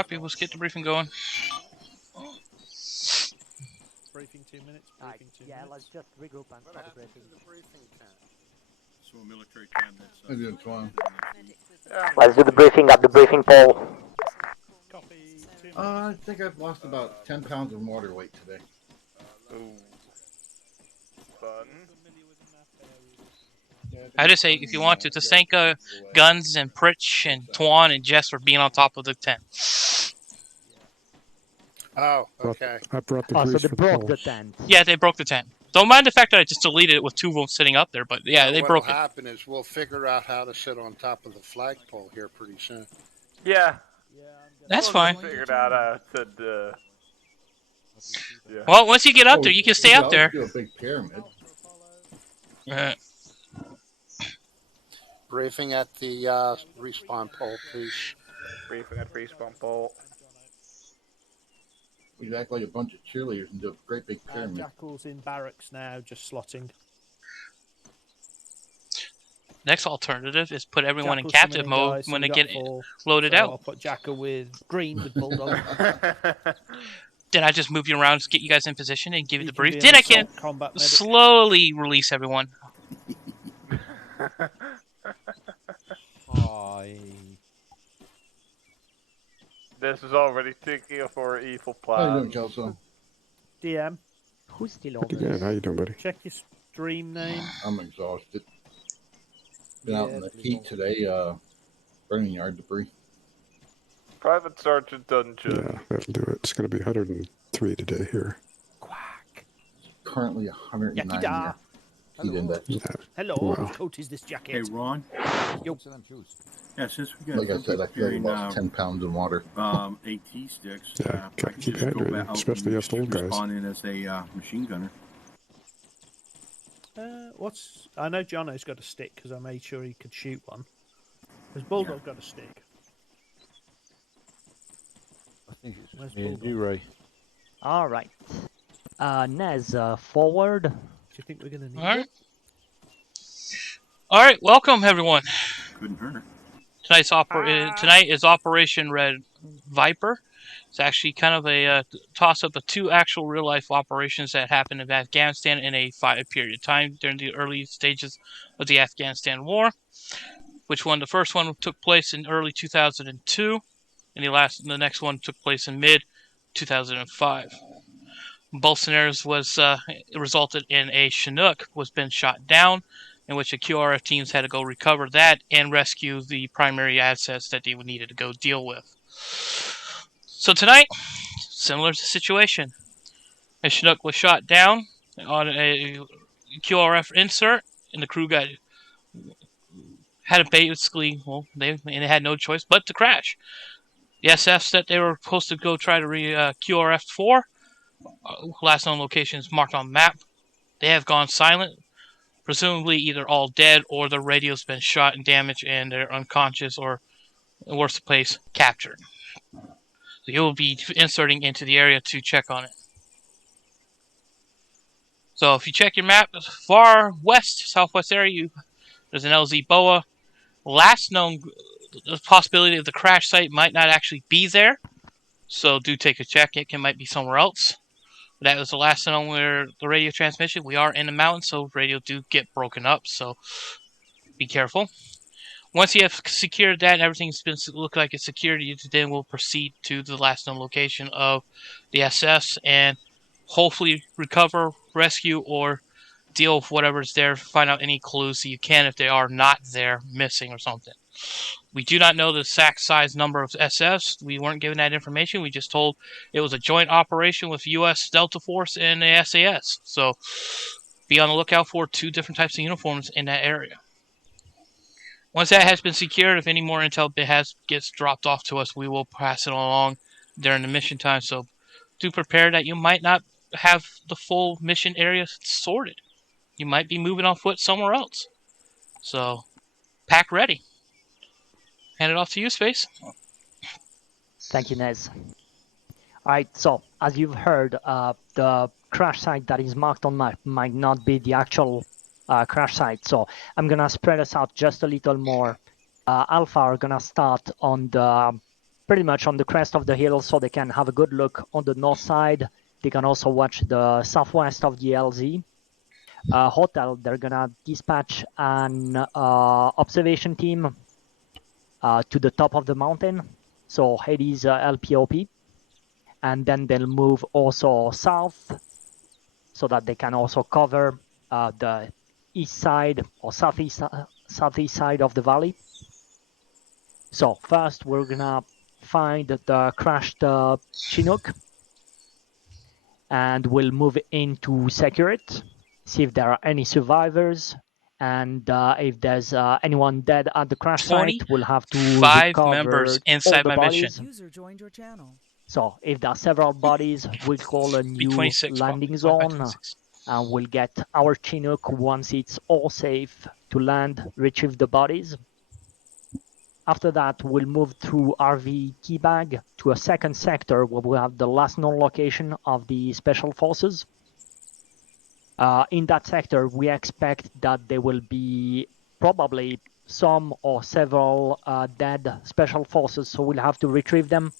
Copy. Let's get the briefing going. Briefing 2 minutes. Briefing 2 minutes. Let's just regroup and start the briefing. The briefing tent. So a military cabinet. Let's do the briefing at the briefing pole. Copy. 2 minutes. I think I've lost about 10 pounds of water weight today. Ooh. Fun. I just say, if you want to, Tasenka, Guns, and Pritch, and Tuan, and Jess were being on top of the tent. Oh, okay. I brought the Oh, so grease they for the broke pole. the tent. Yeah, they broke the tent. Don't mind the fact that I just deleted it with 2 of them sitting up there, but yeah, they broke it. What'll happen is we'll figure out how to sit on top of the flagpole here pretty soon. Yeah. That's fine. Figured out yeah. Well, once you get up there, you can stay up there. Do a big pyramid. Briefing at the respawn pole, please. Briefing at respawn pole. We'd act like a bunch of cheerleaders and do a great big pyramid. Jackal's in barracks now, just slotting. Next alternative is put everyone in Jackal's captive coming in, mode guys, so when we they got get 4. loaded So out. I'll put Jackal with green with Bulldog. Then I just move you around to get you guys in position and give you the brief. be Then an I can assault combat medic. slowly release everyone. This is already thinking of our evil How you plan. doing, Kelso? DM, Who's still Back on again. this? How you doing, buddy? check your stream name. I'm exhausted. Been out in the Yeah, heat today, burning yard debris. Private Sergeant Dungeon. Yeah, that'll do it. It's going to be 103 today here. Quack. Currently 109 Yakida. here. Heat index. Yeah. Hello, Wow. whose coat is this Hey, jacket? Ron. Yo. Yeah, since we got Like I said, I feel carrying, lost 10 pounds in water. AT sticks, Yeah, I gotta can keep just go hydrated, back out especially and us old guys. Spawn in as a machine gunner. I know Jono's got a stick because I made sure he could shoot one. Has Bulldog got a stick? I think Where's it's me and Bulldog? you, Ray. All right. Nez, forward. Do you think we're going to need Alright. it? Alright, welcome everyone. Couldn't hurt. Tonight is Operation Red Viper. It's actually kind of a toss-up of 2 actual real-life operations that happened in Afghanistan in a period of time during the early stages of the Afghanistan War. The first one took place in early 2002, and the next one took place in mid-2005. Both scenarios resulted in a Chinook was been shot down, in which the QRF teams had to go recover that and rescue the primary assets that they needed to go deal with. So tonight, similar situation. A Chinook was shot down on a QRF insert, and the crew had to basically, they had no choice but to crash. The SFs that they were supposed to go try to QRF for, last known locations marked on map, they have gone silent. Presumably either all dead or the radio's been shot and damaged and they're unconscious or, in worst case, captured. So you'll be inserting into the area to check on it. So if you check your map, far west, southwest area, there's an LZ BOA. Last known, the possibility of the crash site might not actually be there. So do take a check. It might be somewhere else. That was the last known where the radio transmission. We are in the mountains, so radio do get broken up. So be careful. Once you have secured that and everything's been look like it's secured, you then will proceed to the last known location of the SS and hopefully recover, rescue, or deal with whatever's there. Find out any clues so you can if they are not there, missing or something. We do not know the exact size number of SFs. We weren't given that information. We just told it was a joint operation with U.S. Delta Force and the SAS. So be on the lookout for 2 different types of uniforms in that area. Once that has been secured, if any more intel gets dropped off to us, we will pass it along during the mission time. So do prepare that you might not have the full mission area sorted. You might be moving on foot somewhere else. So pack ready. Hand it off to you, Space. Thank you, Nez. All right, so as you've heard, the crash site that is marked on map might not be the actual crash site. So I'm going to spread us out just a little more. Alpha are going to start on the pretty much on the crest of the hill, so they can have a good look on the north side. They can also watch the southwest of the LZ. Hotel, they're gonna dispatch an observation team to the top of the mountain, so Hades LPOP, and then they'll move also south so that they can also cover the east side or southeast side of the valley. So first we're gonna find the crashed Chinook, and we'll move in to secure it, see if there are any survivors, and if there's anyone dead at the crash site, we'll have to 5 recover members all inside the my bodies. mission. User joined your channel. So if there are several bodies, we'll call a new B26, landing Wi-Fi zone, 26. and we'll get our Chinook once it's all safe to land, retrieve the bodies. After that, we'll move through RV Teabag to a second sector where we have the last known location of the Special Forces. In that sector, we expect that there will be probably some or several dead Special Forces, so we'll have to retrieve them.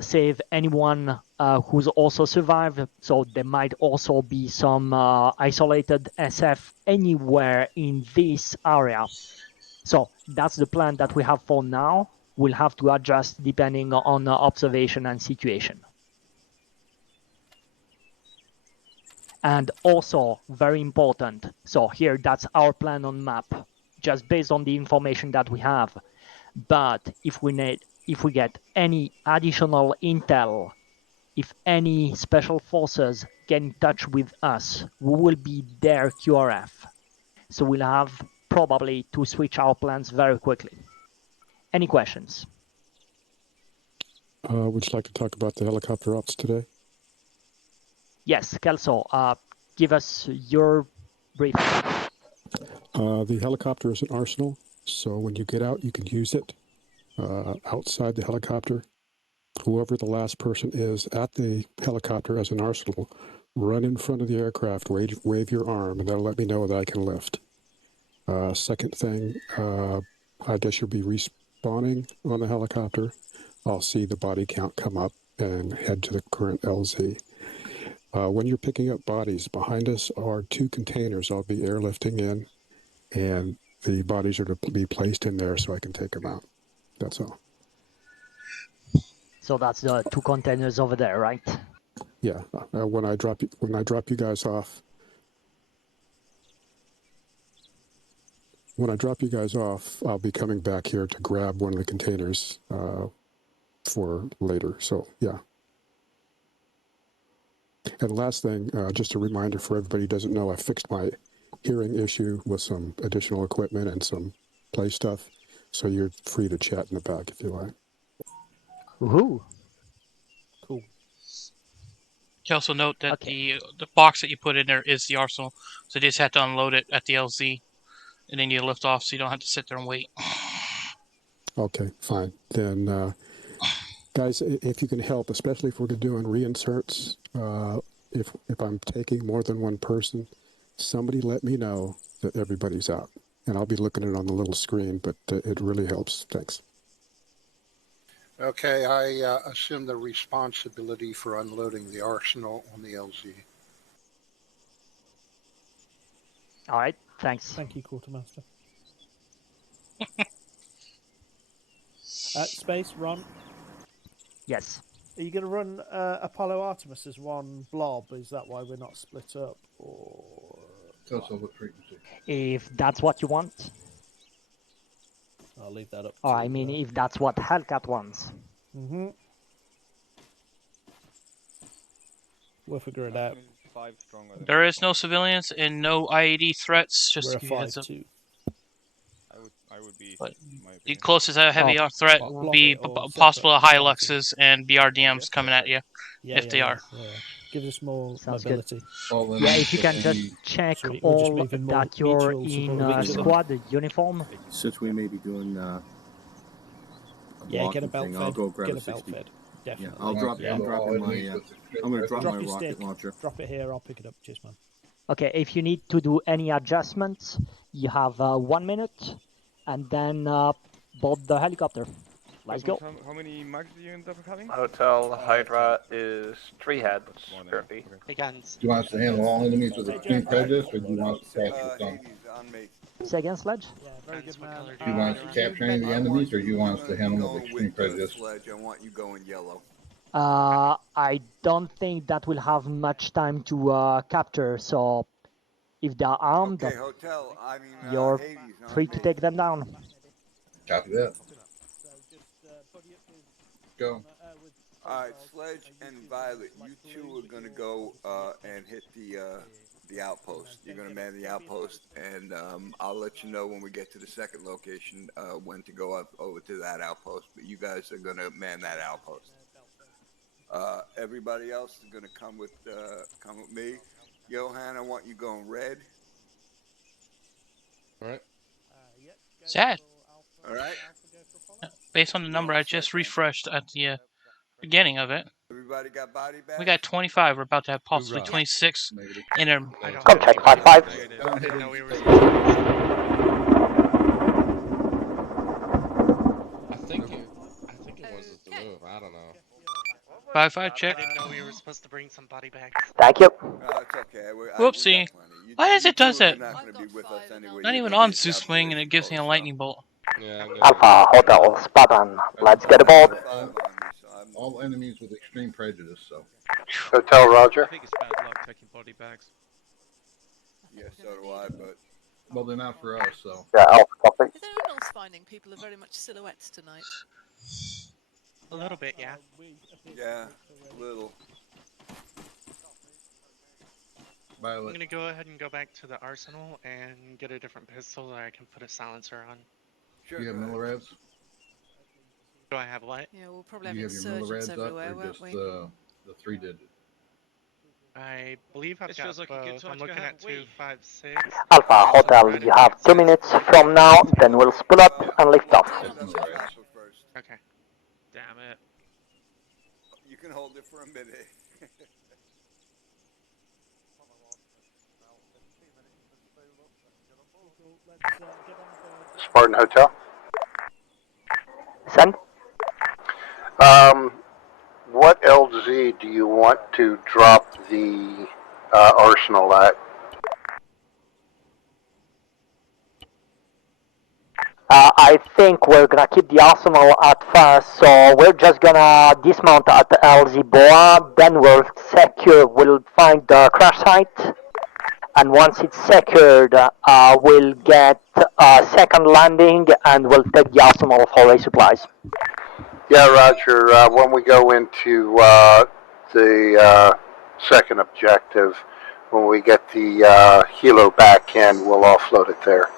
Save anyone who's also survived, so there might also be some isolated SF anywhere in this area. So that's the plan that we have for now. We'll have to adjust depending on observation and situation. And also, very important, so here that's our plan on map, just based on the information that we have. But if we get any additional intel, if any special forces get in touch with us, we will be their QRF. So we'll have probably to switch our plans very quickly. Any questions? Would you like to talk about the helicopter ops today? Yes, Kelso, give us your brief. The helicopter is an arsenal, so when you get out, you can use it. Outside the helicopter, whoever the last person is at the helicopter as an arsenal, run in front of the aircraft, wave your arm, and that'll let me know that I can lift. Second thing, I guess you'll be respawning on the helicopter. I'll see the body count come up and head to the current LZ. When you're picking up bodies, behind us are 2 containers I'll be airlifting in, and the bodies are to be placed in there so I can take them out. That's all. So that's the 2 containers over there, right? Yeah. When I drop you guys off, I'll be coming back here to grab one of the containers for later. So yeah. And last thing, just a reminder for everybody who doesn't know, I fixed my hearing issue with some additional equipment and some play stuff. So you're free to chat in the back if you like. Woohoo! Cool. You also note that the box that you put in there is the arsenal, so you just have to unload it at the LZ, and then you lift off, so you don't have to sit there and wait. Okay, fine. Then, guys, if you can help, especially if we're doing reinserts, if I'm taking more than one person, somebody let me know that everybody's out. And I'll be looking at it on the little screen, but it really helps. Thanks. Okay, I assume the responsibility for unloading the arsenal on the LZ. All right, thanks. Thank you, Quartermaster. Space, Ron? Yes. Are you going to run Apollo Artemis as one blob? Is that why we're not split up? Or Total with frequency. If that's what you want. I'll leave that up Or to I mean, if that's what Hellcat wants. Mm-hmm. We'll figure it out. There is no civilians and no IED threats. Just We're to a give you a heads up. 5-2. I would be. But the closest heavy threat would be possible Hiluxes and BRDMs coming at you, if they are. Yeah. Give us more Sounds mobility. Good. Yeah, if you can just check Sweet. all Just that you're in squad uniform. Since we may be doing Yeah, get a belt thing, fed. I'll go grab Get a a belt 60. fed. Definitely. Yeah, I'm going to drop Drop my your rocket stick. launcher. Drop it here. I'll pick it up. Cheers, man. Okay, if you need to do any adjustments, you have 1 minute, and then board the helicopter. Let's go. How many marks do you end up having? Hotel Hydra is 3 heads currently. Do you want us to handle all enemies with extreme prejudice, or do you want us to capture some? On me. Say again, Sledge? Yeah, very good man. Do you want us to capture any of the enemies, or do you want us to handle them with extreme prejudice? Sledge. I want you going yellow. I don't think that will have much time to capture, so if they're armed, Okay, hotel. you're Hades on free to me. take them down. Copy that. So just buddy up with Go. with All right, Sledge and Violet, you two are gonna go and hit the outpost. You're gonna man the outpost, and I'll let you know when we get to the second location when to go up over to that outpost. But you guys are gonna man that outpost. Everybody else is gonna come with me. Johan, I want you going red. Alright. Sad. All right. Based on the number I just refreshed at the beginning of it, Everybody got body bags? we got 25. We're about to have possibly 26 in a Contact 5-5. I didn't know we were I think it was just a move. I don't know. 5-5 check. I didn't know we were supposed to bring some body bags. Thank you. It's okay. Whoopsie. Why does it does that? Not gonna be with us anyway. Not even on Zeus Swing, and it gives me a lightning bolt. Yeah. Alpha, Hotel, Spartan, let's get aboard. All enemies with extreme prejudice, so. Hotel Roger. I think it's bad luck taking body bags. Yeah, so do I, but. Well, they're not for us, so. Yeah, Alpha, copy. Is anyone else finding people are very much silhouettes tonight? A little bit, yeah. Yeah, a little. I'm gonna go ahead and go back to the arsenal and get a different pistol that I can put a silencer on. Sure. Do you have millirads? Do I have what? Yeah, we'll probably Do have you have your insurgents millirads up, everywhere, or won't just we? the 3-digit? I believe I've This got feels like a good both. time I'm to looking go at have a wee. 256. Alpha, Hotel, you have 2 minutes from now, then we'll split up and lift off. Okay. Damn it. You can hold it for a minute. Spartan Hotel. Send. What LZ do you want to drop the arsenal at? I think we're gonna keep the arsenal at first, so we're just gonna dismount at LZ Boa, then we'll find the crash site, and once it's secured, we'll get a second landing and we'll take the arsenal for resupplies. Yeah, Roger. When we go into the second objective, when we get the helo back in, we'll offload it there.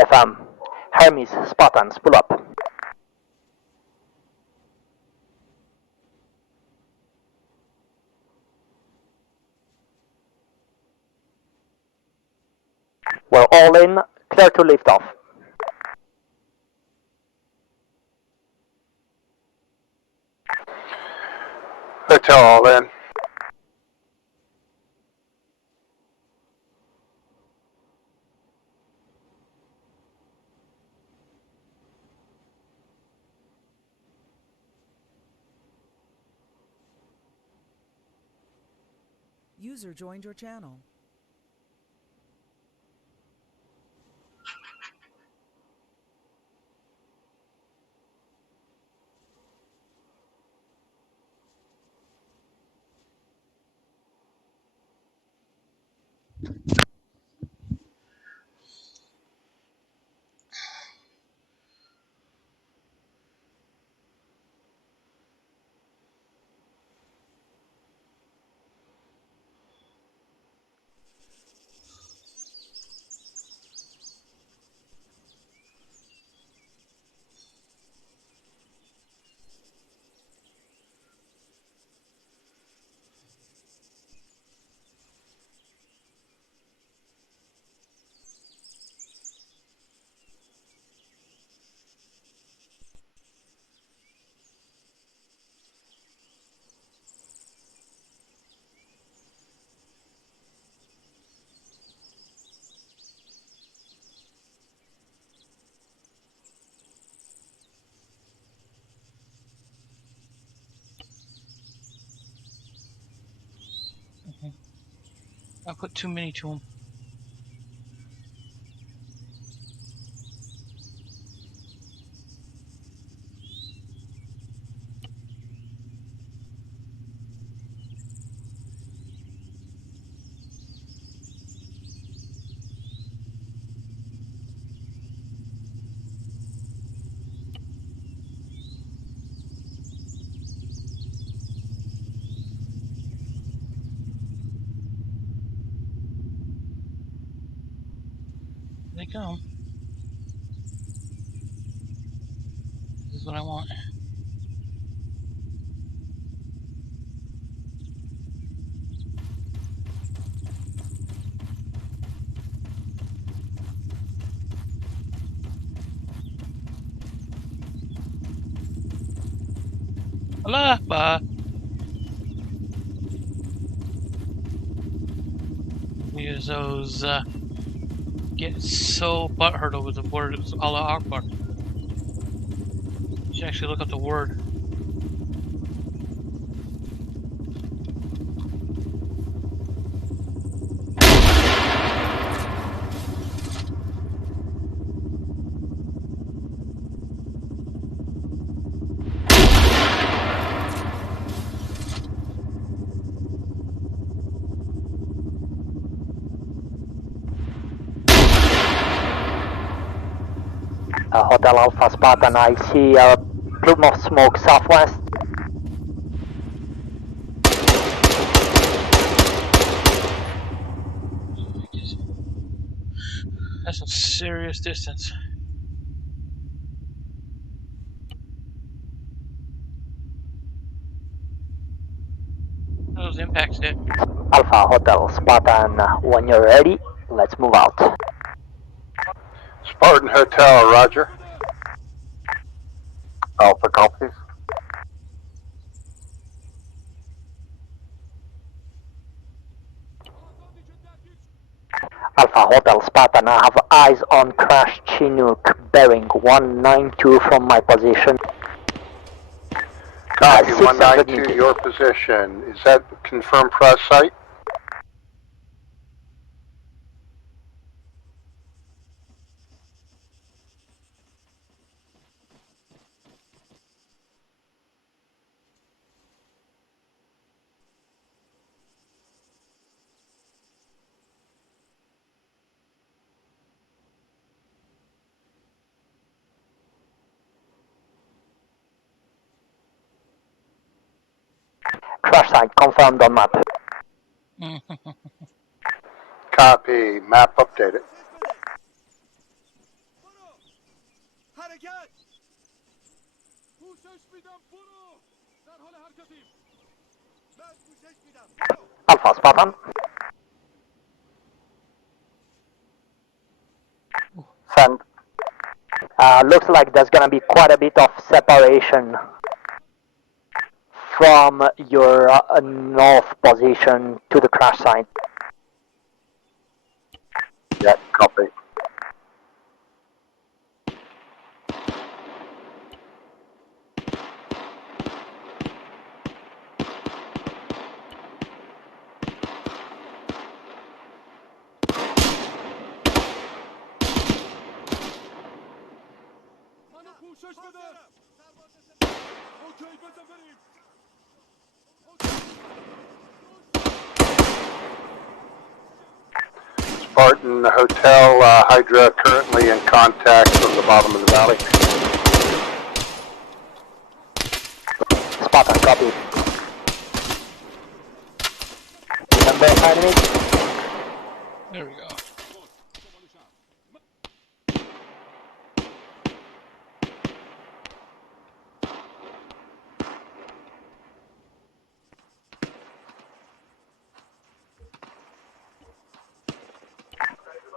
FM, Hermes, Spartans, pull up. We're all in, clear to lift off. Hotel all in. User joined your channel. I put too many to him. There they come. This is what I want. Allah, bah. Use those, get so butthurt over the word Allah Akbar. You should actually look up the word. Hotel Alpha Spartan, I see a plume of smoke southwest. That's some serious distance. Those impacts hit. Alpha Hotel Spartan, when you're ready, let's move out. Spartan Hotel, roger. Alpha copies. Alpha Hotel Spartan, I have eyes on crash Chinook, bearing 192 from my position. Copy, 600 192, meters. your position. Is that confirmed for us site? Crash site confirmed on map. Copy, map updated. Alpha Spartan. Send. Looks like there's gonna be quite a bit of separation from your north position to the crash site. Yeah, copy. Spartan Hotel, Hydra currently in contact from the bottom of the valley. Spartan, copy. Number of enemies? There we go.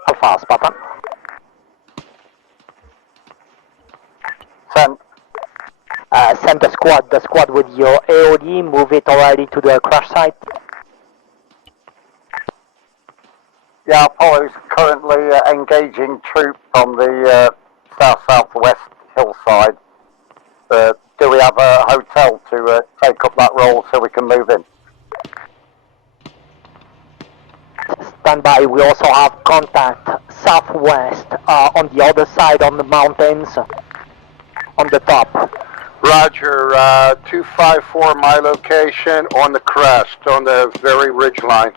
Alpha Spartan. Send. Send the squad with your AOD, move it already to the crash site. Yeah, Apollo's currently engaging troops on the south-southwest hillside. Do we have a hotel to take up that role so we can move in? contact southwest on the other side on the mountains, on the top. Roger, 254 my location on the crest, on the very ridge line.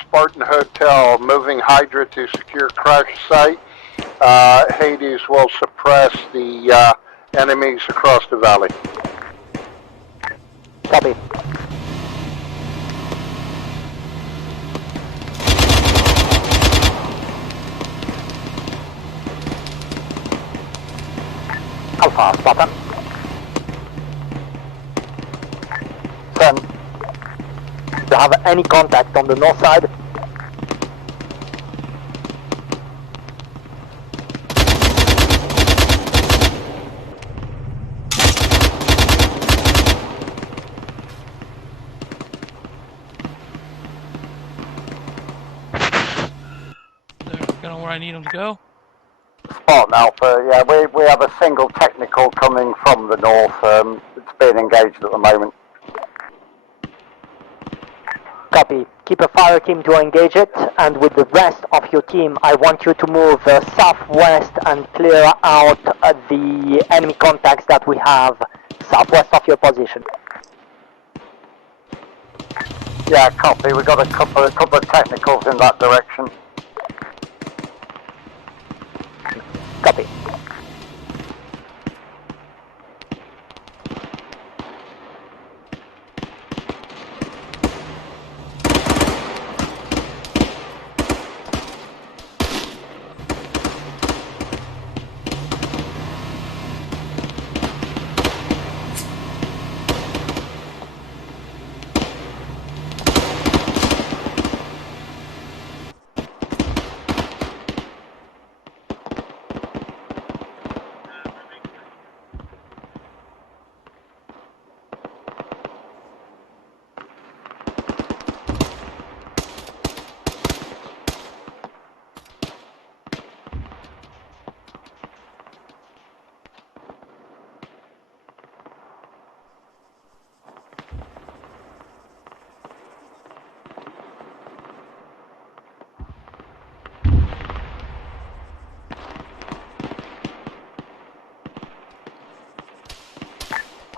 Spartan Hotel, moving Hydra to secure crash site. Hades will suppress the enemies across the valley. Copy. Alpha, Spartan. Send. Do you have any contact on the north side? They're going where I need them to go. Spartan Alpha, yeah, we have a single technical coming from the north. It's being engaged at the moment. Copy. Keep a fire team to engage it, and with the rest of your team, I want you to move southwest and clear out the enemy contacts that we have southwest of your position. Yeah, copy. We've got a couple of technicals in that direction. Copy.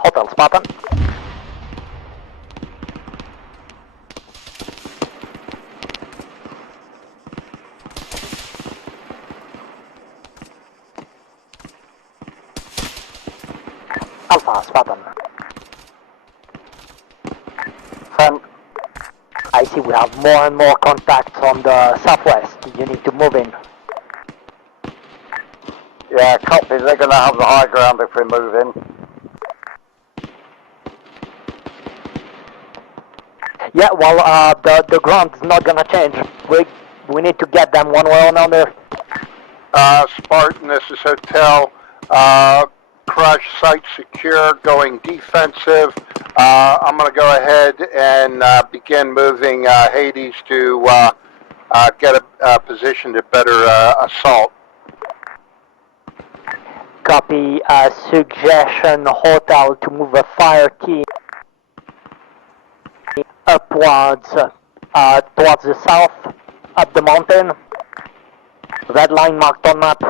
Hotel Spartan. Alpha Spartan. Send. I see we have more and more contacts on the southwest. You need to move in. Yeah, copy. They're going to have the high ground if we move in. Yeah, well, the ground is not gonna change. We need to get them one way or another. Spartan, this is Hotel. Crash site secure, going defensive. I'm going to go ahead and begin moving Hades to get a position to better assault. Copy. Suggestion Hotel to move a fire team upwards towards the south, up the mountain. Red line marked on map.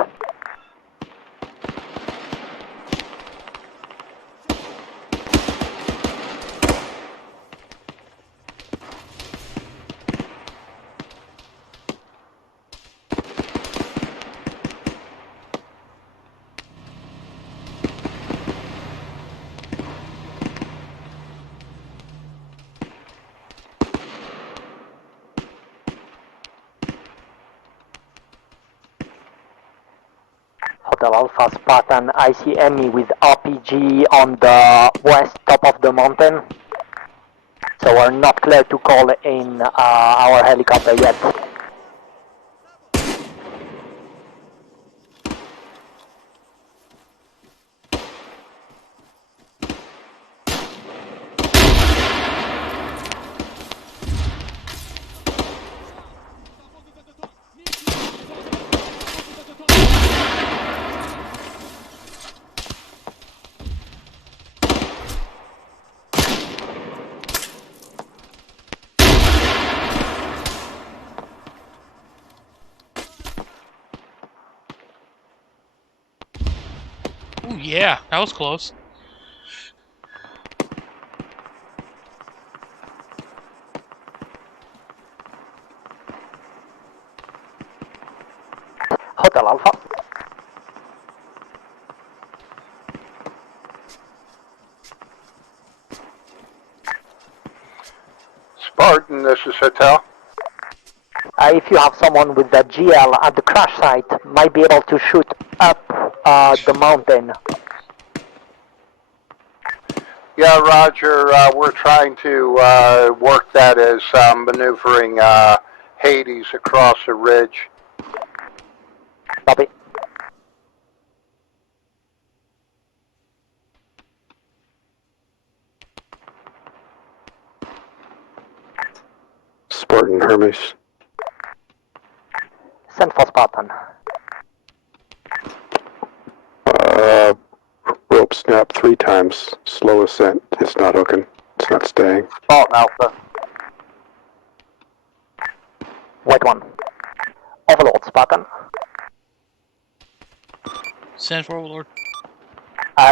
Hotel Alpha Spartan, I see enemy with RPG on the west top of the mountain. So we're not clear to call in our helicopter yet. Ooh, yeah, that was close. Hotel Alpha. Spartan, this is Hotel. If you have someone with the GL at the crash site, might be able to shoot up the mountain. Yeah, Roger. We're trying to work that as maneuvering Hades across a ridge. Copy. Spartan Hermes. Send for Spartan. Rope snap 3 times. Slow ascent. It's not hooking. It's not staying. Spartan Alpha. White 1. Overlord Spartan. Send for Overlord.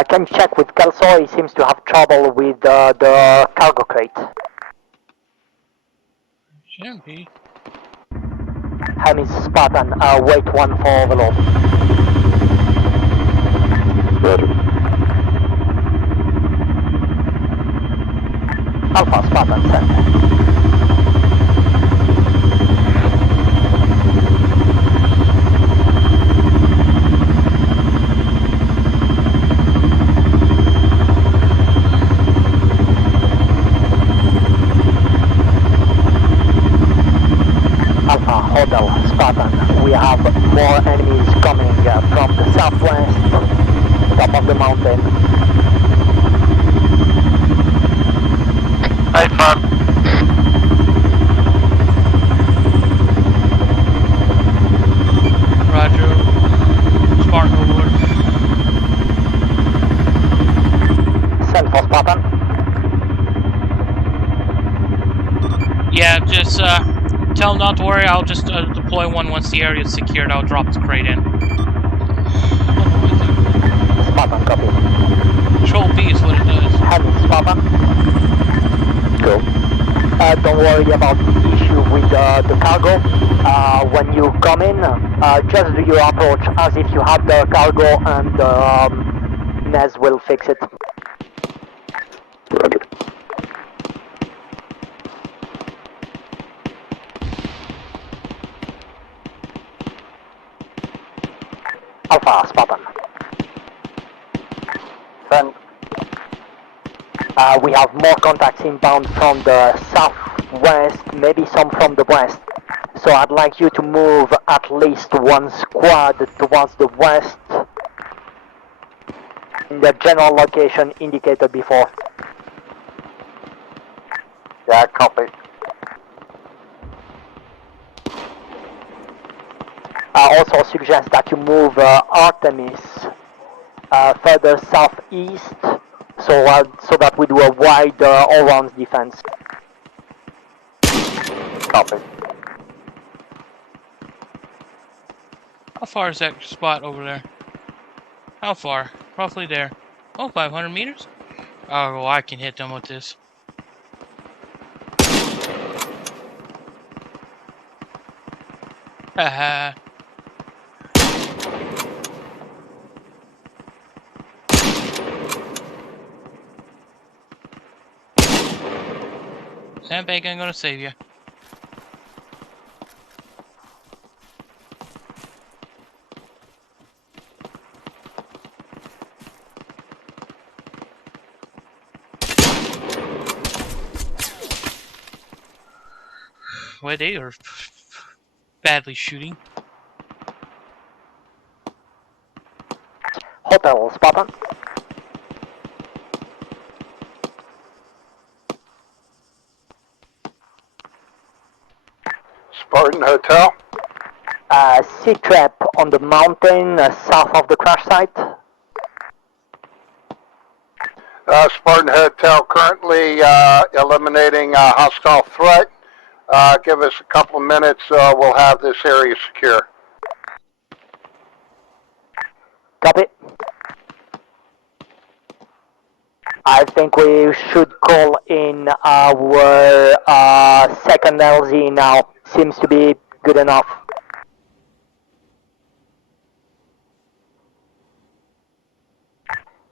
Can you check with Kelso? He seems to have trouble with the cargo crate. Shouldn't be. Hermes Spartan, wait 1 for Overlord. Roger. Alpha Spartan, send. Alpha, Hotel, Spartan, we have more enemies coming from the southwest, top of the mountain. Roger. Spartan Overlord. Send for Spartan. Yeah, just tell him not to worry. I'll just deploy one once the area is secured. I'll drop the crate in. Spartan, copy. Control B is what it does. Hermes Spartan. Go. Don't worry about the issue with the cargo. When you come in, just do your approach as if you had the cargo and Nez will fix it. Roger. Alpha, Spartan. Send. We have more contacts inbound from the southwest, maybe some from the west. So I'd like you to move at least 1 squad towards the west in the general location indicated before. Yeah, copy. I also suggest that you move Artemis further southeast so that we do a wide all-round defense. Copy. How far is that spot over there? How far? Roughly there. Oh, 500 meters? Oh, I can hit them with this. Haha. Sandbag ain't gonna save you. Well, they are badly shooting. Hotel, Spartan. Spartan Hotel. Sea trap on the mountain south of the crash site. Spartan Hotel currently eliminating a hostile threat. Give us a couple of minutes, we'll have this area secure. Copy. think we should call in our second LZ now. Seems to be good enough.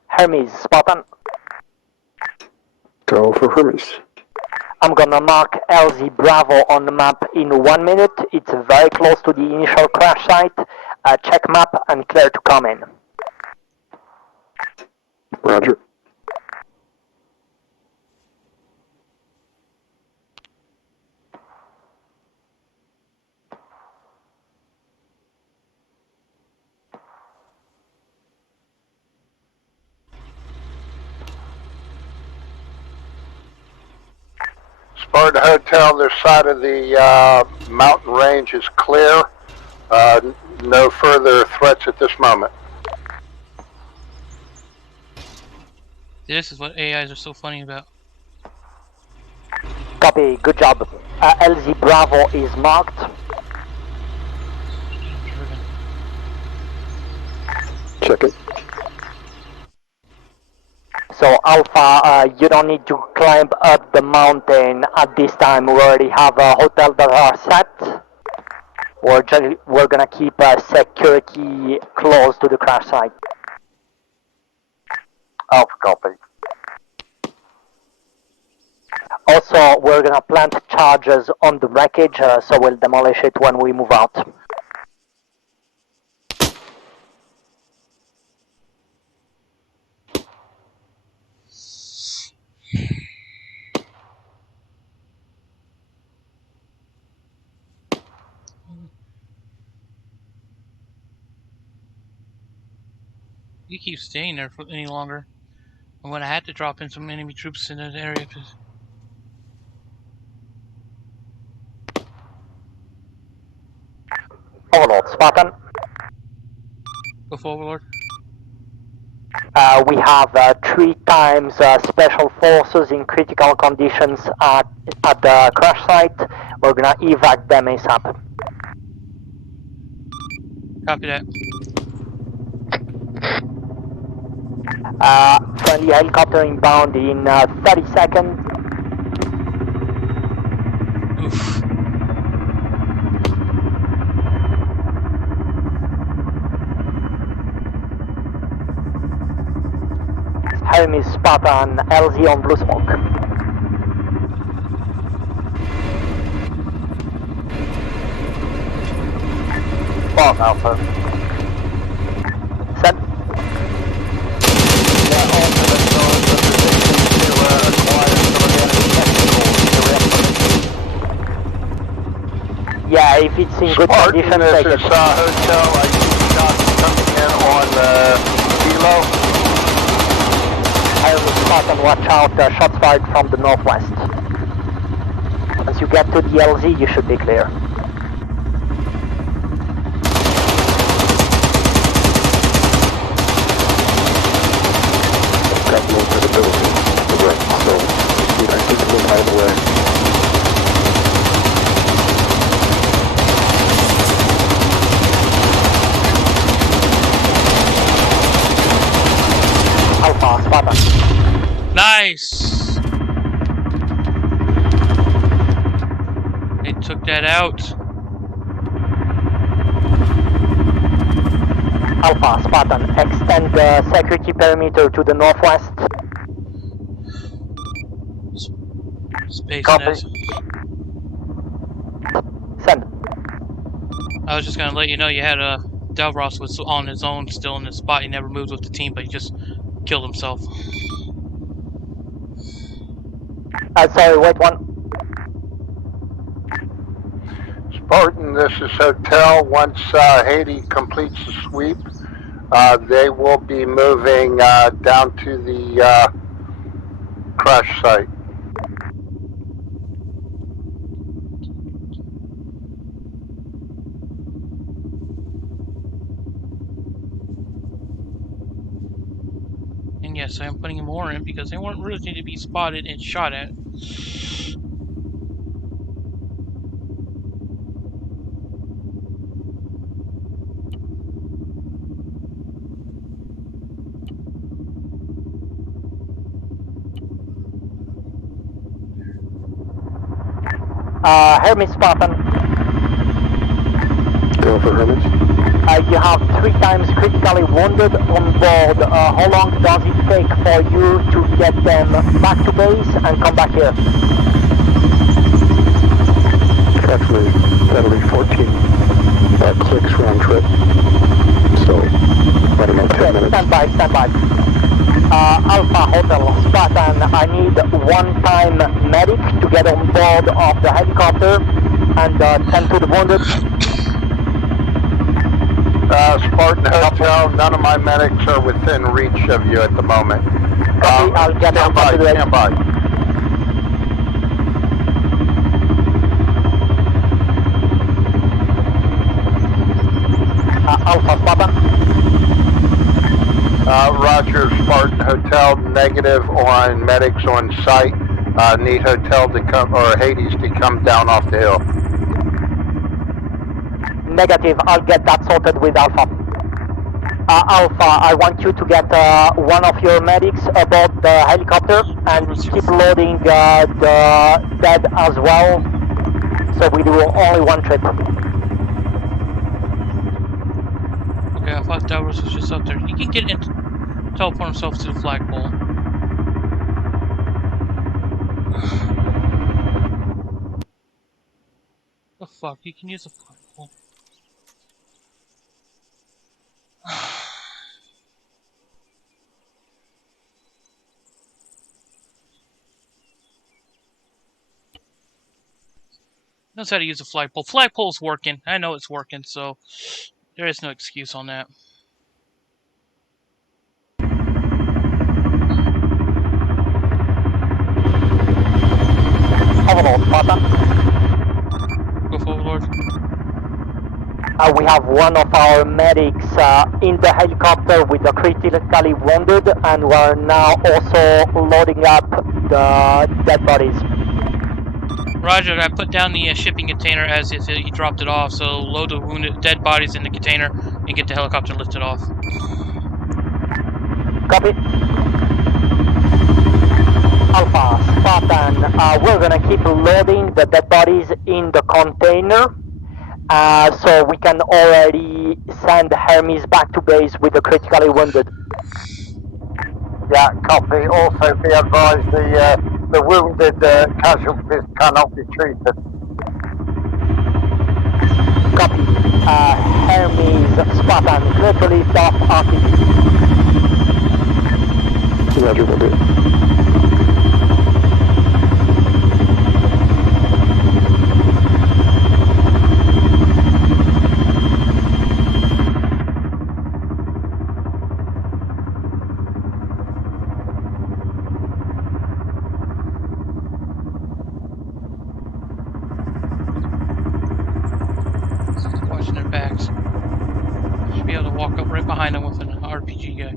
Hermes, spot on. Go for Hermes. I'm gonna mark LZ Bravo on the map in 1 minute. It's very close to the initial crash site. Check map and clear to come in. Roger. Spartan Hotel, this side of the mountain range is clear. No further threats at this moment. This is what AIs are so funny about. Copy, good job. LZ Bravo is marked. Check it. So Alpha, you don't need to climb up the mountain at this time. We already have a hotel that are set. We're gonna keep security close to the crash site. Alpha, copy. Also, we're gonna plant charges on the wreckage, so we'll demolish it when we move out. You keep staying there for any longer. I'm gonna have to drop in some enemy troops in that area. Overlord, Spartan. Go forward, Lord. We have 3 times special forces in critical conditions at the crash site. We're gonna evac them ASAP. Copy that. Friendly helicopter inbound in 30 seconds. Oof. Hermes Spartan, LZ on blue smoke. False Alpha. Set. Yeah, if it's in good Spartan, condition, this take is it. Hotel. I see shots coming in on Kilo. Hermes Spartan, watch out, shots fired from the northwest. Once you get to the LZ, you should be clear. Got low visibility. Correct. So, I think it's a little out of the way. Alpha, Spartan. Nice! They took that out. Alpha, Spartan, extend the security perimeter to the northwest. Space Copy. Nez. Send. I was just gonna let you know you had Delros was on his own still in the spot. He never moved with the team, but he just killed himself. Sorry, wait one. Spartan, this is Hotel. Once Haiti completes the sweep, they will be moving down to the crash site. And yes, I am putting more in because they weren't really to be spotted and shot at. Hermes Spartan. Go for Hermes. You have 3 times critically wounded on board. How long does it take for you to get them back to base and come back here? Approximately, that'll be 14 clicks round trip. So, about another 10 minutes. Stand by. Alpha Hotel Spartan, I need 1-time medic to get on board of the helicopter and tend to the wounded. Spartan Hotel, none of my medics are within reach of you at the moment. Copy, I'll get on top of the stand by. Alpha Spartan. Roger, Spartan Hotel, negative on medics on site. Need Hotel to come, or Hades to come down off the hill. Negative, I'll get that sorted with Alpha. Alpha, I want you to get one of your medics aboard the helicopter and keep loading the dead as well. So we do only 1 trip. Okay, I thought Davros was just up there. He can get in, teleport himself to the flagpole. The fuck? He can use the flagpole. Knows how to use a flagpole. Flagpole's working. I know it's working, so there is no excuse on that. Overlord, Spartan. Go for Overlord. We have one of our medics in the helicopter with the critically wounded, and we're now also loading up the dead bodies. Roger, I put down the shipping container as if he dropped it off, so load the wounded dead bodies in the container and get the helicopter lifted off. Copy. Alpha, Spartan, we're gonna keep loading the dead bodies in the container, so we can already send Hermes back to base with the critically wounded. Yeah, copy. Also be advised the wounded casualties cannot be treated. Copy. Hermes, Spartan, clear to lift off RPG. Roger, will do. Watching their backs. Should be able to walk up right behind them with an RPG guy.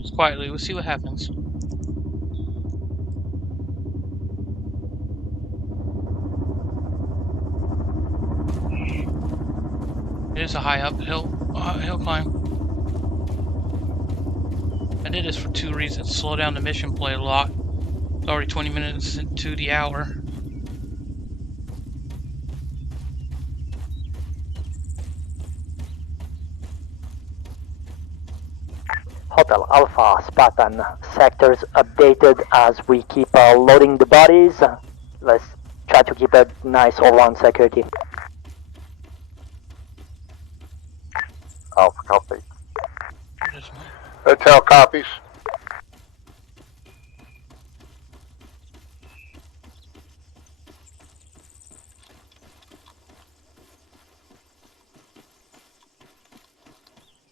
Just quietly, we'll see what happens. It is a high uphill hill climb. I did this for 2 reasons. Slow down the mission play a lot. It's already 20 minutes into the hour. Hotel Alpha, Spartan, sectors updated as we keep loading the bodies. Let's try to keep a nice all-round security. Alpha copy. Hotel copies.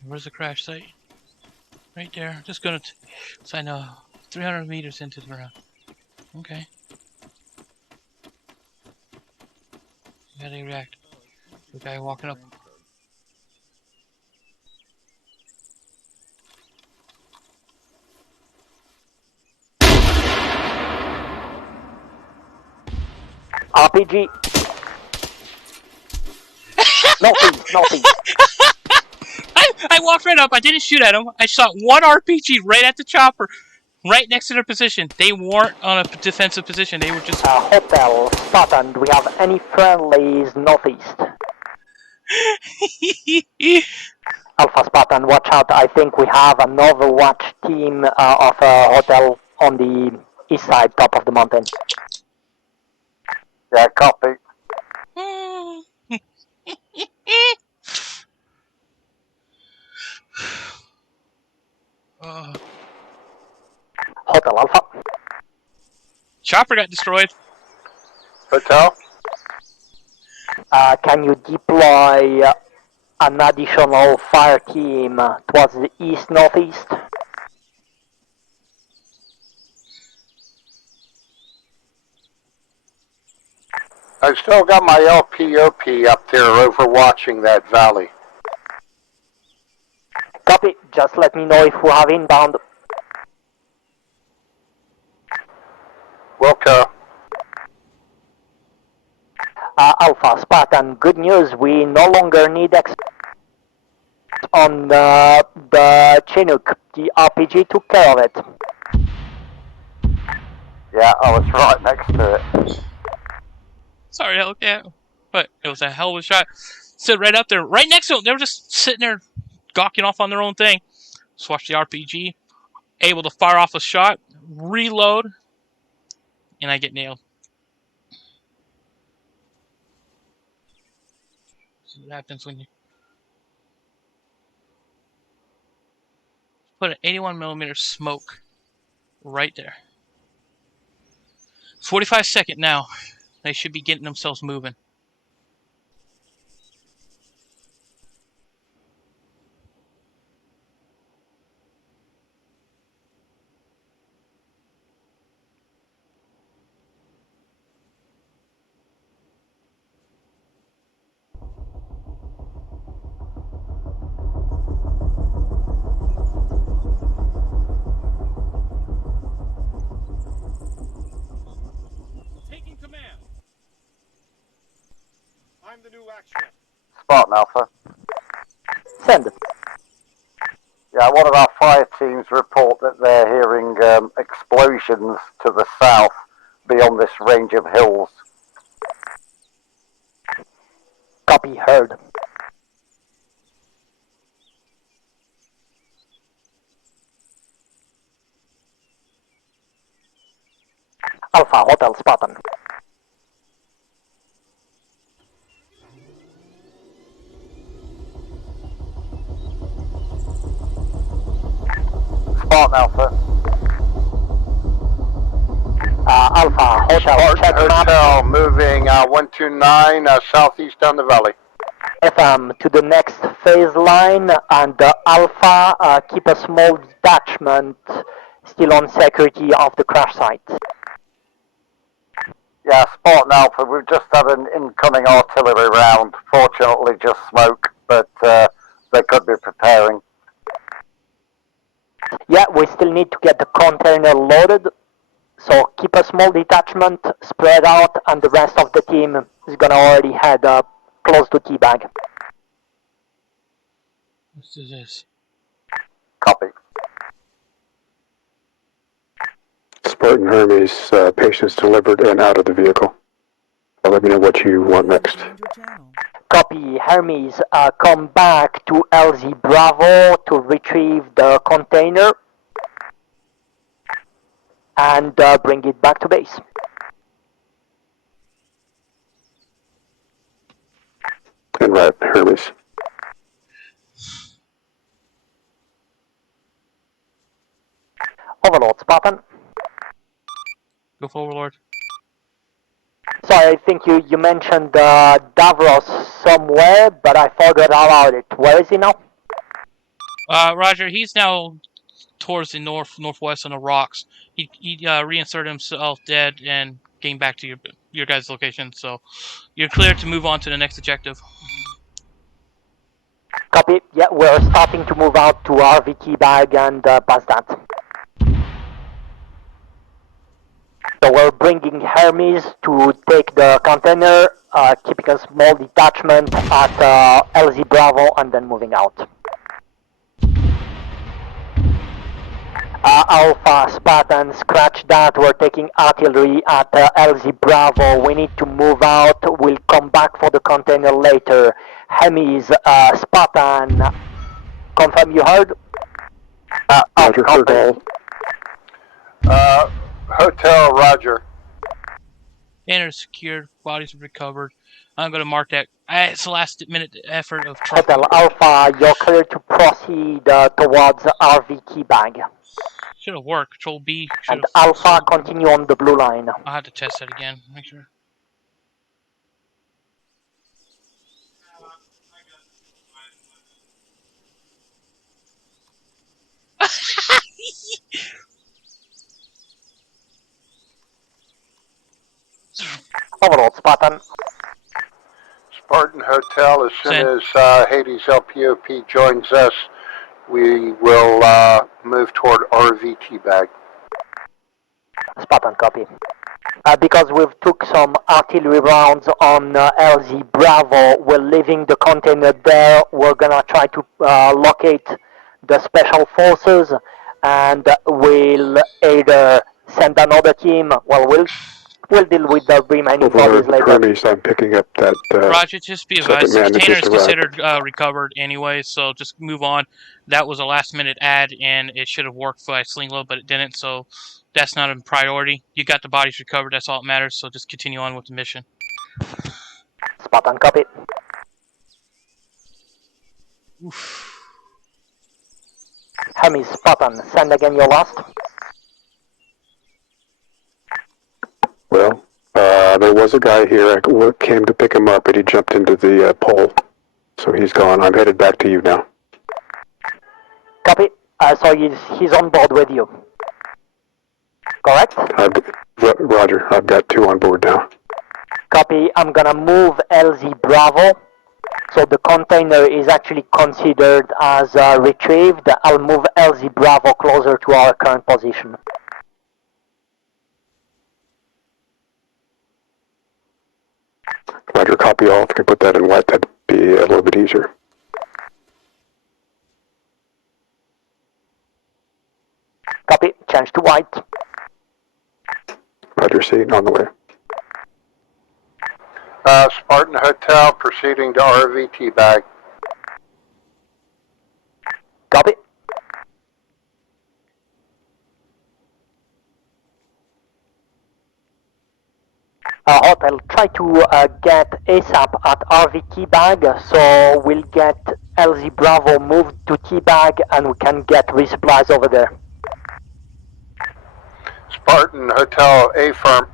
Where's the crash site? Right there. Just gonna sign 300 meters into the ground. Okay. How do you react? The guy walking up. RPG. Northeast. I walked right up. I didn't shoot at him. I shot one RPG right at the chopper. right next to their position. They weren't on a defensive position. They were just... Hotel, Spartan, do we have any friendlies northeast? Alpha Spartan, watch out. I think we have another watch team of a hotel on the east side, top of the mountain. Yeah, copy. Hotel Alpha. Chopper got destroyed. Hotel? Can you deploy an additional fire team towards the east-northeast? I've still got my LPOP up there overwatching that valley. Copy. Just let me know if we have inbound. Wilco. Alpha Spartan, good news. We no longer need on the Chinook. The RPG took care of it. Yeah, I was right next to it. Sorry, Hellcat. But it was a hell of a shot. Stood right up there, right next to them. They were just sitting there gawking off on their own thing. Just watch the RPG. Able to fire off a shot, reload, and I get nailed. See what happens when you put an 81mm smoke right there. 45 second now. They should be getting themselves moving. Taking command. I'm the new action. Spartan Alpha. Send. Yeah, one of our fire teams report that they're hearing explosions to the south beyond this range of hills. Copy, heard. Alpha, Hotel Spartan. Spartan Alpha. Alpha, Hotel, check map. Hotel, moving 129 southeast down the valley. FM to the next phase line, and Alpha, keep a small detachment still on security of the crash site. Yeah, Spartan Alpha, we've just had an incoming artillery round. Fortunately, just smoke, but they could be preparing. Yeah, we still need to get the container loaded, so keep a small detachment spread out, and the rest of the team is gonna already head close to Teabag. Let's do this. Copy. Spartan Hermes, patients delivered and out of the vehicle. Let me know what you want next. Copy, Hermes, come back to LZ Bravo to retrieve the container and bring it back to base. And right, Hermes. Overlord, Spartan. Go for Overlord. Sorry, I think you mentioned Davros somewhere, but I forgot about it. Where is he now? Roger, he's now towards the northwest on the rocks. He reinserted himself dead and came back to your guys' location, so you're clear to move on to the next objective. Copy. Yeah, we're starting to move out to RVT bag and past that. So we're bringing Hermes to take the container, keeping a small detachment at LZ Bravo, and then moving out. Alpha, Spartan, scratch that. We're taking artillery at LZ Bravo. We need to move out. We'll come back for the container later. Hemis, Spartan, confirm you heard? Roger, heard all. Hotel, Roger. Container is secured. Bodies are recovered. I'm going to mark that. It's the last minute effort of truck. Hotel Alpha, you're clear to proceed towards RV key bag. Should have worked. Control B. And Alpha, continue on the blue line. I'll have to test that again. Make sure. Overall, Spartan. Spartan Hotel, as soon as Hades LPOP joins us, we will move toward RVT bag. Spartan, copy. Because we've took some artillery rounds on LZ Bravo, we're leaving the container there. We're gonna try to locate the special forces, and we'll either send another team. Well, we'll deal with the remaining bodies later. Hermes, I'm picking up that. Roger, just be advised. The container is considered recovered anyway, so just move on. That was a last-minute ad, and it should have worked for sling load, but it didn't. So that's not a priority. You got the bodies recovered. That's all that matters. So just continue on with the mission. Spartan, copy. Oof. Hermes, Spartan, send again your last. Well, there was a guy here. I came to pick him up, but he jumped into the pole. So he's gone. I'm headed back to you now. Copy. So he's on board with you. Correct? Roger. I've got 2 on board now. Copy. I'm gonna move LZ Bravo. So the container is actually considered as retrieved. I'll move LZ Bravo closer to our current position. Roger, copy all. If you can put that in white, that'd be a little bit easier. Copy. Change to white. Roger, see, on the way. Spartan Hotel, proceeding to RVT bag. Copy. Hotel, try to get ASAP at RV key bag, so we'll get LZ Bravo moved to key bag and we can get resupplies over there. Spartan Hotel, A firm.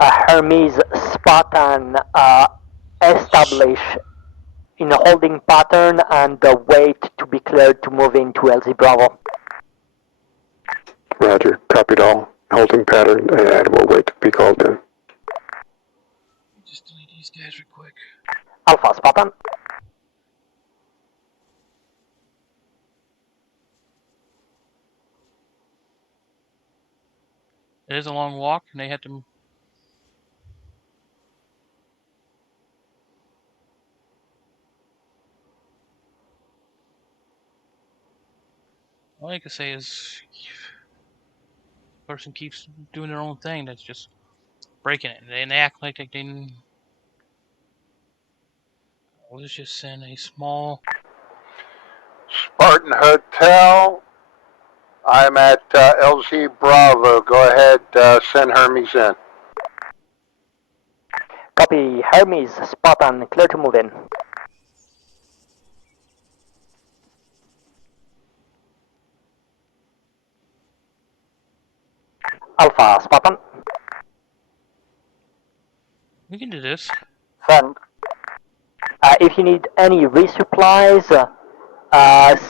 Hermes, Spartan, establish in a holding pattern and wait to be cleared to move into LZ Bravo. Roger, copied all. Holding pattern, and we'll wait to be called in. Just delete these guys real quick. Alpha, Spartan. It is a long walk, and they had to. All I can say is, person keeps doing their own thing. That's just breaking it. And they act like they didn't. Let's just send a small. Spartan Hotel, I'm at LZ Bravo. Go ahead, send Hermes in. Copy. Hermes, Spartan, clear to move in. Alpha, Spartan. We can do this. Send. If you need any resupplies,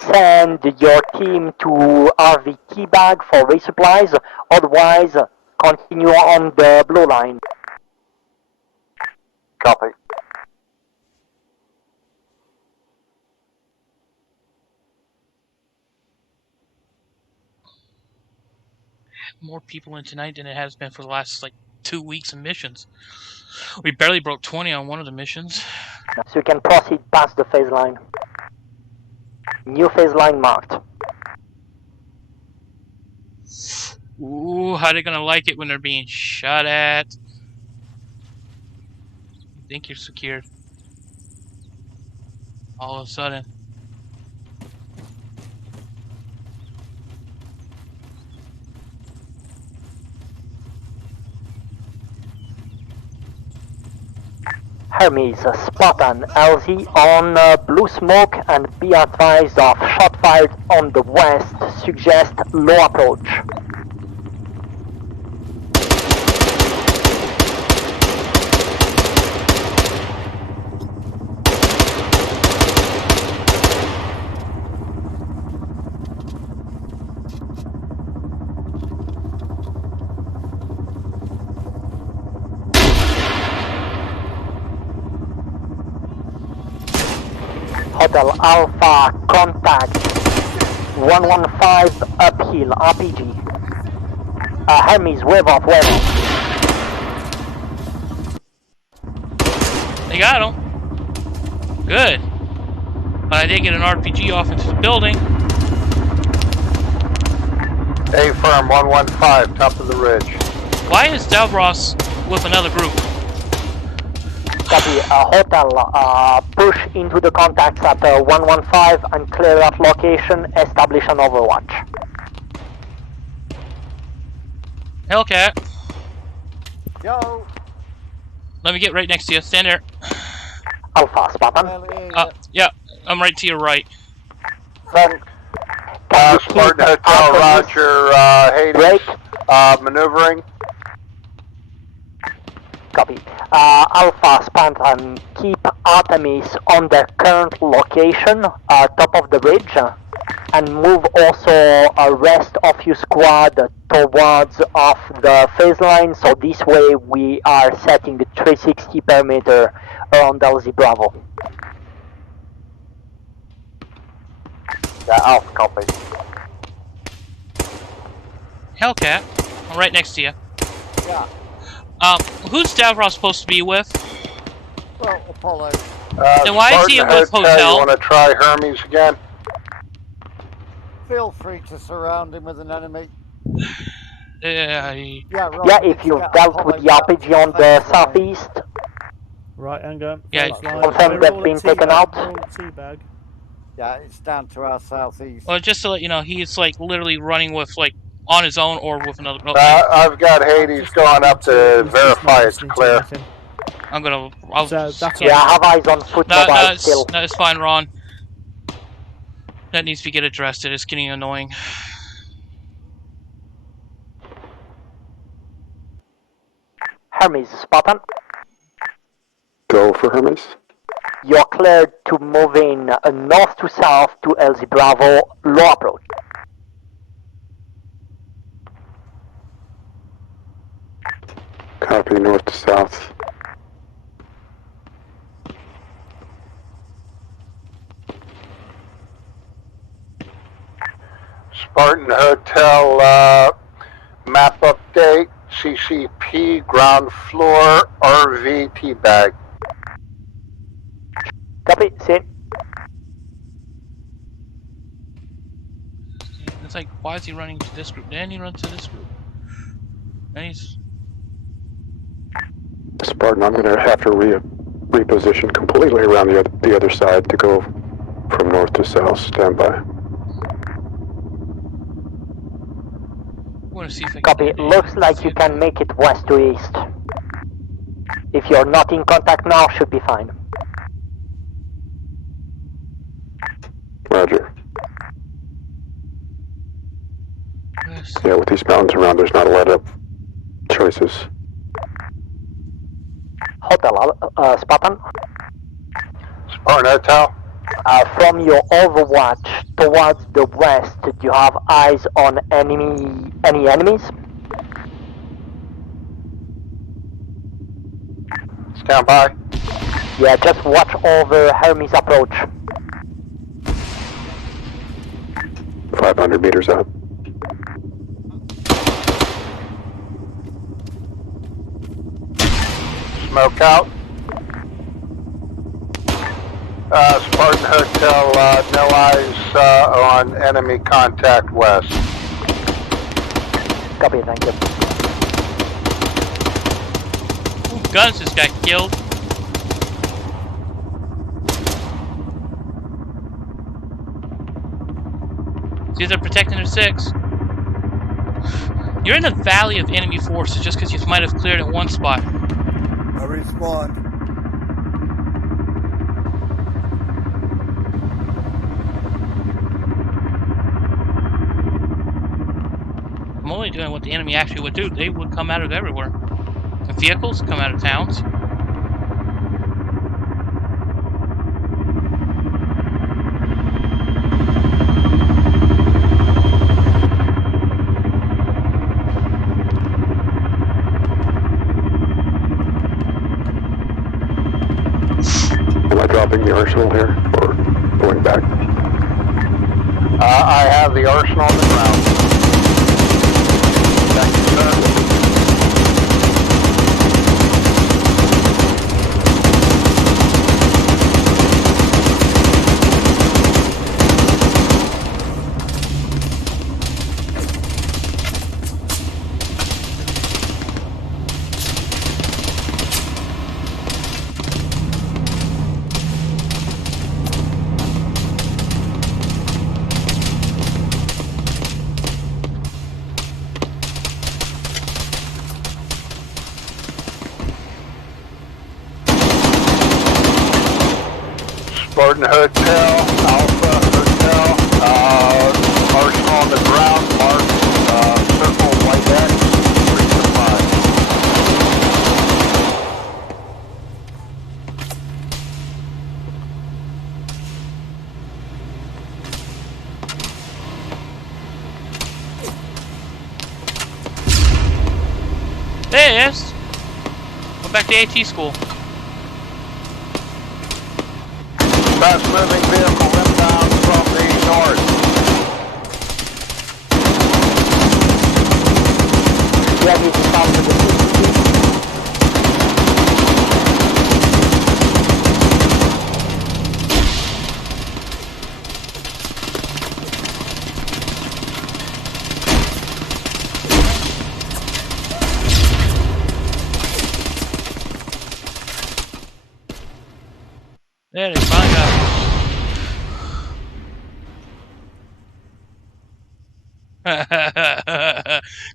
send your team to RV key bag for resupplies. Otherwise, continue on the blue line. Copy. More people in tonight than it has been for the last 2 weeks of missions. We barely broke 20 on one of the missions. So you can proceed past the phase line. New phase line marked. Ooh, how they gonna like it when they're being shot at? You think you're secured. All of a sudden. Hermes, spot an LZ on blue smoke and be advised of shot fired on the west, suggest low approach. Hotel Alpha, contact 115 uphill, RPG. Hermes, wave off, wave off. They got him. Good. But I did get an RPG off into the building. A firm 115, top of the ridge. Why is Davros with another group? Copy, Hotel, push into the contacts at 115 and clear that location, establish an overwatch. Hellcat. Yo. Let me get right next to you. Stand there. Alpha, spot on. Yeah, I'm right to your right. Front. Spartan Hotel, Roger, Hades, maneuvering. Copy. Alpha, Spartan, keep Artemis on their current location, top of the ridge, and move also rest of your squad towards off the phase line, so this way we are setting the 360 perimeter around LZ Bravo. Yeah, Alpha, copy. Hellcat. I'm right next to you. Yeah. Who's Davros supposed to be with? Well, Apollo. Then why is he with Hotel? You want to try Hermes again? Feel free to surround him with an enemy. Yeah, if you've dealt with the RPG on the southeast. Right, hang on. Yeah, confirm they've been taken out. Yeah, it's down to our southeast. Well, just to let you know, he's like literally running with like on his own or with another. I've got Hades going up to verify it's clear. I'm gonna. I have eyes on foot mobile still. No, it's fine, Ron. That needs to get addressed. It is getting annoying. Hermes, spot on. Go for Hermes. You're cleared to move in north to south to LZ Bravo, low approach. Copy, north to south. Spartan Hotel, map update, CCP, ground floor, RV, teabag. Copy, sit. It's like, why is he running to this group? Then he runs to this group. And he's... Spartan, I'm going to have to reposition completely around the other side to go from north to south. Stand by. See if I Copy. Looks like you can make it west to east. If you're not in contact now, should be fine. Roger. Yeah, with these mountains around, there's not a lot of choices. Hotel, Spartan. Spartan Hotel. From your overwatch towards the west, do you have eyes on any enemies? Stand by. Yeah, just watch over Hermes approach. 500 meters out. Smoke out. Spartan Hotel, no eyes on enemy contact west. Copy, thank you. Ooh, Guns just got killed. See, they're protecting their 6. You're in the valley of enemy forces just because you might have cleared at one spot. I respawned. I'm only doing what the enemy actually would do. They would come out of everywhere. The vehicles come out of towns. Am I dropping the arsenal here or going back? I have the arsenal on the ground. Thank you, sir. Spartan Hotel, Alpha Hotel, arsenal on the ground, marked, circle white X, resupply. There it is. Go back to AT school. Fast moving vehicle inbound from the north. Yeah, we can stop with the There, they finally got it.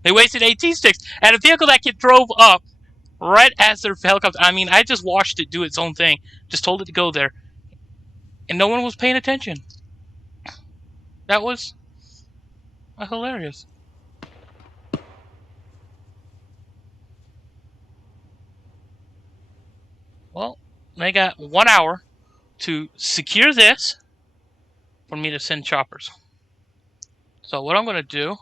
They wasted AT sticks and a vehicle that drove up right as their helicopter. I mean, I just watched it do its own thing. Just told it to go there, and no one was paying attention. That was hilarious. Well, they got 1 hour to secure this for me to send choppers. So what I'm going to do,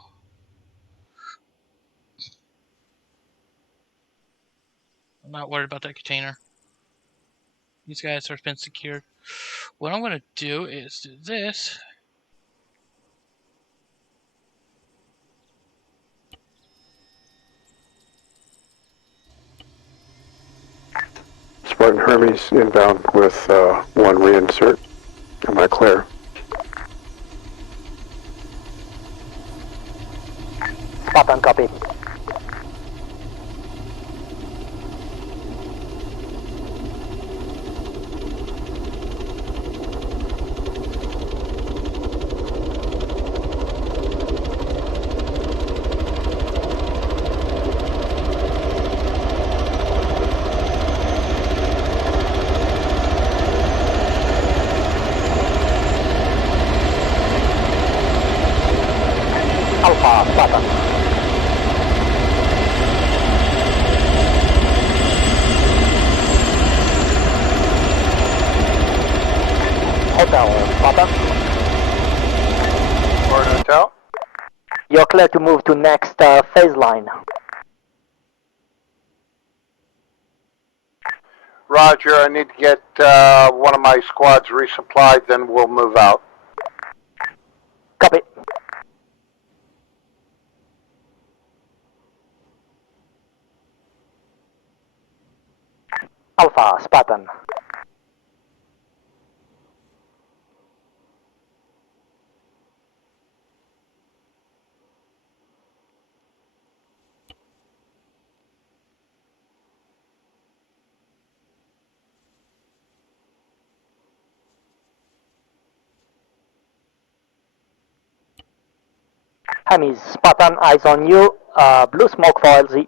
I'm not worried about that container. These guys have been secured. What I'm going to do is do this. Spartan Hermes inbound with 1 reinsert. Am I clear? Spot on, copy. Alpha, spot on. Hotel, spot on. Spartan Hotel. You're clear to move to next phase line. Roger, I need to get one of my squads resupplied, then we'll move out. Copy. Alpha, Spartan. Hermes, Spartan, eyes on you. Blue smoke for LZ.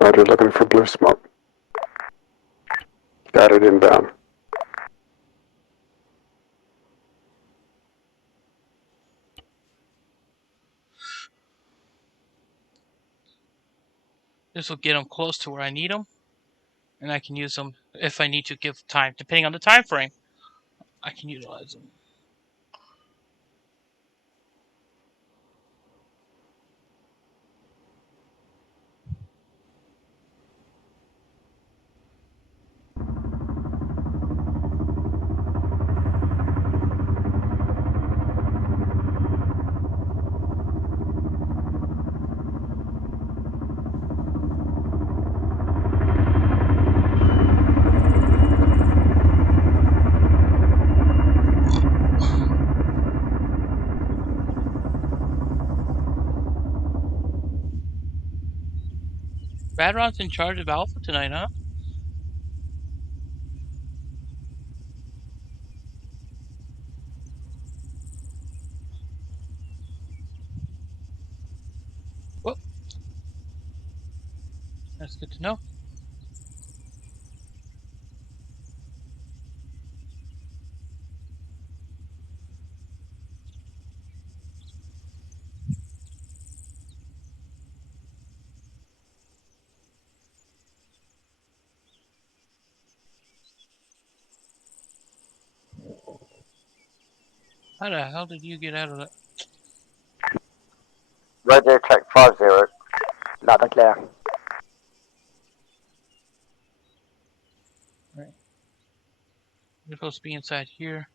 Roger, looking for blue smoke. Got it inbound. This will get them close to where I need them, and I can use them if I need to give time, depending on the time frame. I can utilize them. Radron's in charge of Alpha tonight, huh? Whoop. That's good to know. How the hell did you get out of that? Roger, check 50. Loud and clear. Right. You're supposed to be inside here.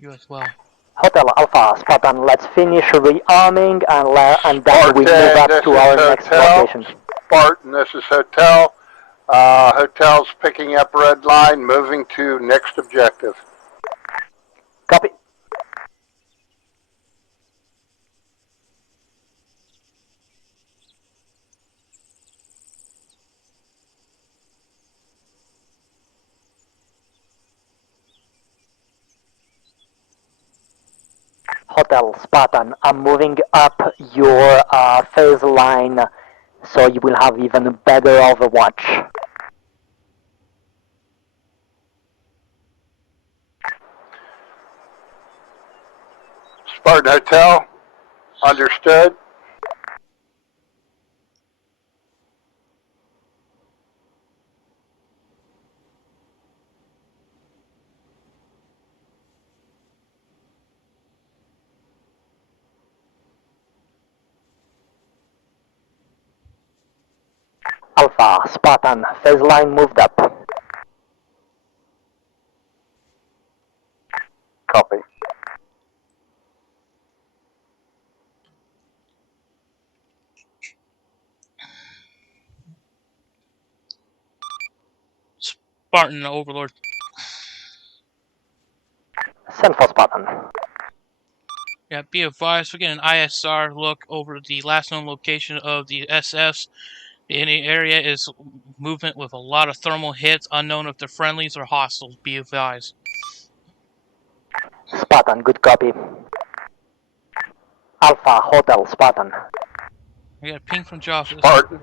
You as well. Hotel Alpha, Spartan, let's finish rearming and then we move up to our next location. Spartan, this is Hotel. Hotel's picking up red line, moving to next objective. Copy. Hotel Spartan, I'm moving up your phase line so you will have even better overwatch. Spartan Hotel, understood. Alpha, Spartan, phase line moved up. Copy. Spartan Overlord. Send for Spartan. Yeah, be advised, we're getting an ISR look over the last known location of the SS. The area is movement with a lot of thermal hits, unknown if they're friendlies or hostiles, be advised. Spartan, good copy. Alpha, Hotel, Spartan. I got a ping from Josh. Spartan.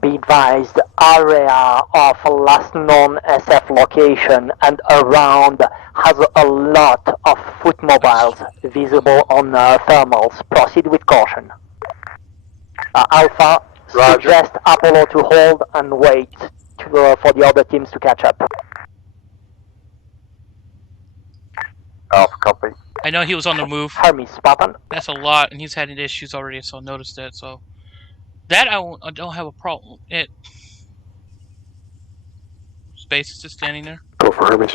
Be advised, area of last known SF location and around has a lot of foot mobiles visible on thermals. Proceed with caution. Alpha, Roger. suggest Apollo to hold and wait for the other teams to catch up. Alpha, copy. I know he was on the move. Hermes, Spartan. That's a lot, and he's had issues already, so I noticed that. So that I don't have a problem. Space is just standing there. Go for Hermes.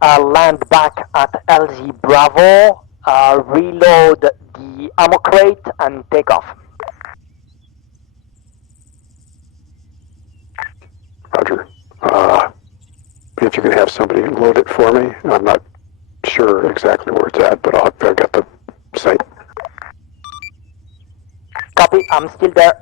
Land back at LZ Bravo, reload the ammo crate and take off. Roger. If you can have somebody load it for me, I'm not sure exactly where it's at, but I've got the site. Copy, I'm still there.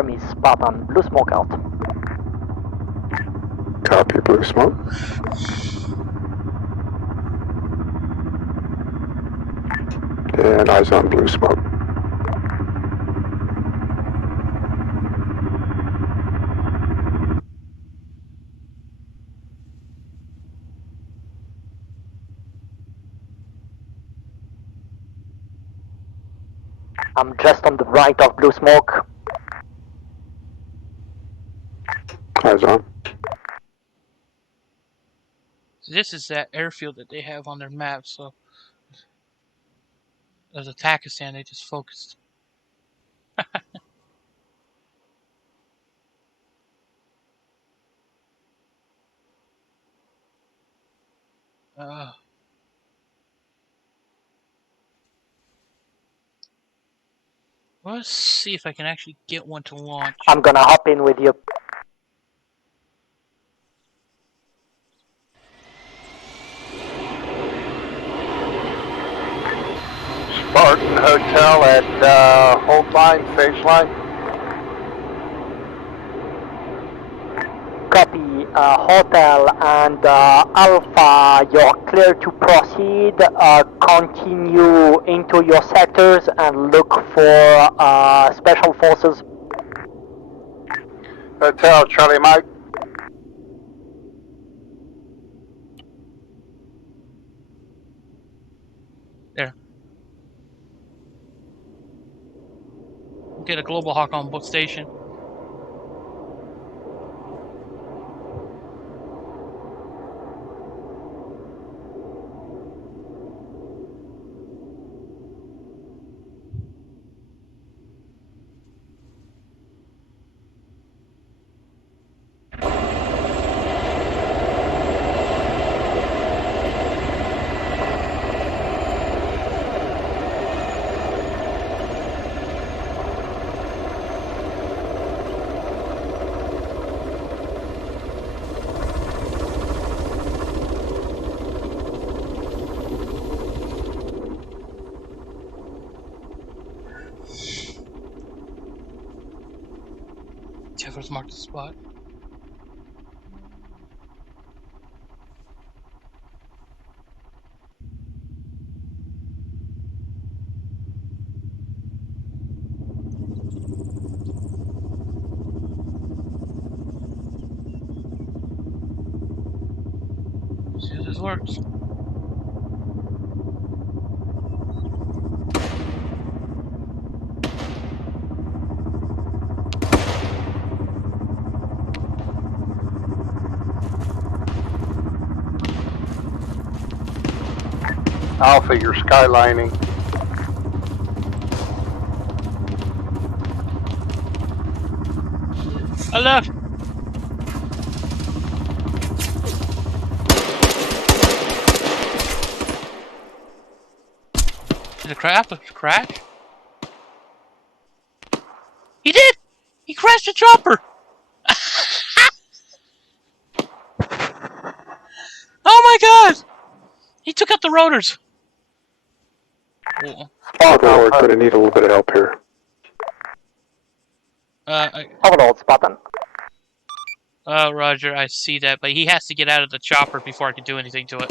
Army, Spartan, blue smoke out. Copy, blue smoke. And eyes on blue smoke. I'm just on the right of blue smoke. Eyes on. This is that airfield that they have on their map, so as a Takistan, they just focused. Let's see if I can actually get one to launch. I'm gonna hop in with you. Spartan Hotel at hold line, phase line. Copy, Hotel and Alpha, you're clear to proceed. Continue into your sectors and look for special forces. Hotel, Charlie Mike. There. Get a Global Hawk on book station. Jeffers marked the spot. See if this works. Alpha, you're skylining. I left. Did the crash? He did! He crashed the chopper! Oh my god! He took out the rotors! Cool. Oh, Lord, but I need a little bit of help here. Overload, Spartan. Roger, I see that, but he has to get out of the chopper before I can do anything to it.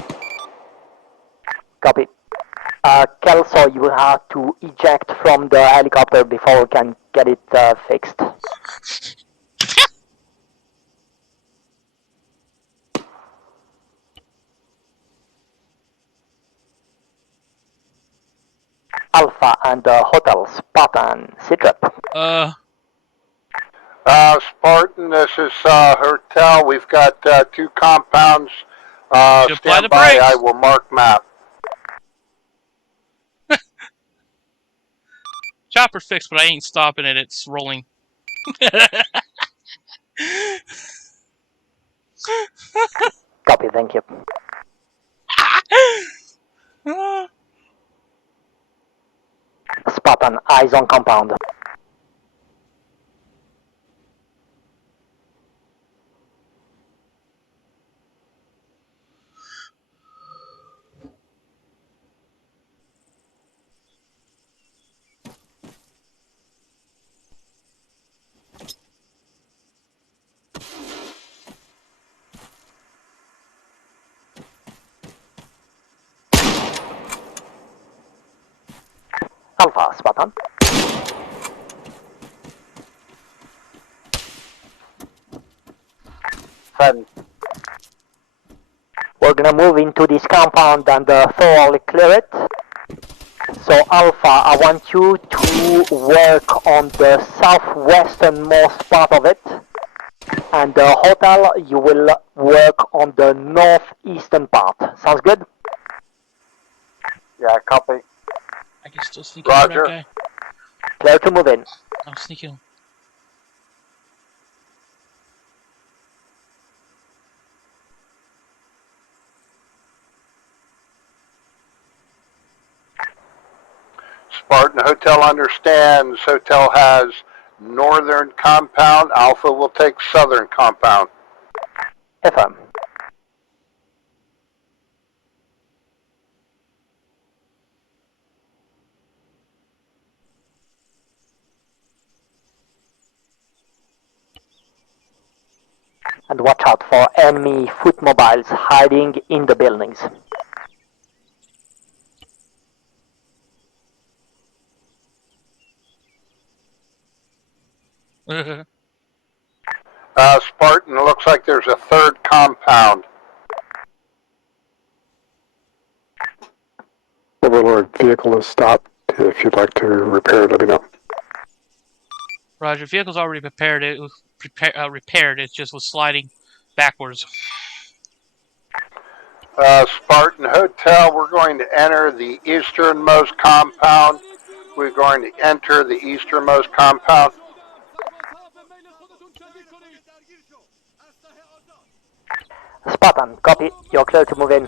Copy. Kelso, you will have to eject from the helicopter before we can get it fixed. Alpha and Hotel Spartan, sit up. Spartan, this is Hotel. We've got 2 compounds. Stand by. I will mark map. Chopper fixed, but I ain't stopping it. It's rolling. Copy, thank you. Spartan, eyes on compound. Alpha, spot on. Friend. We're gonna move into this compound and thoroughly clear it. So Alpha, I want you to work on the southwesternmost part of it. And the hotel, you will work on the northeastern part. Sounds good? Yeah, copy. I can still sneak in that guy. Clear to move in. I'm sneaking. Spartan Hotel understands. Hotel has northern compound. Alpha will take southern compound. Affirm. And watch out for enemy foot mobiles hiding in the buildings. Spartan, it looks like there's a third compound. Overlord, vehicle is stopped. If you'd like to repair it, let me know. Roger, vehicle's already prepared. It was repaired. It just was sliding backwards. Spartan Hotel, we're going to enter the easternmost compound. We're going to enter the easternmost compound. Spartan, copy. You're clear to move in.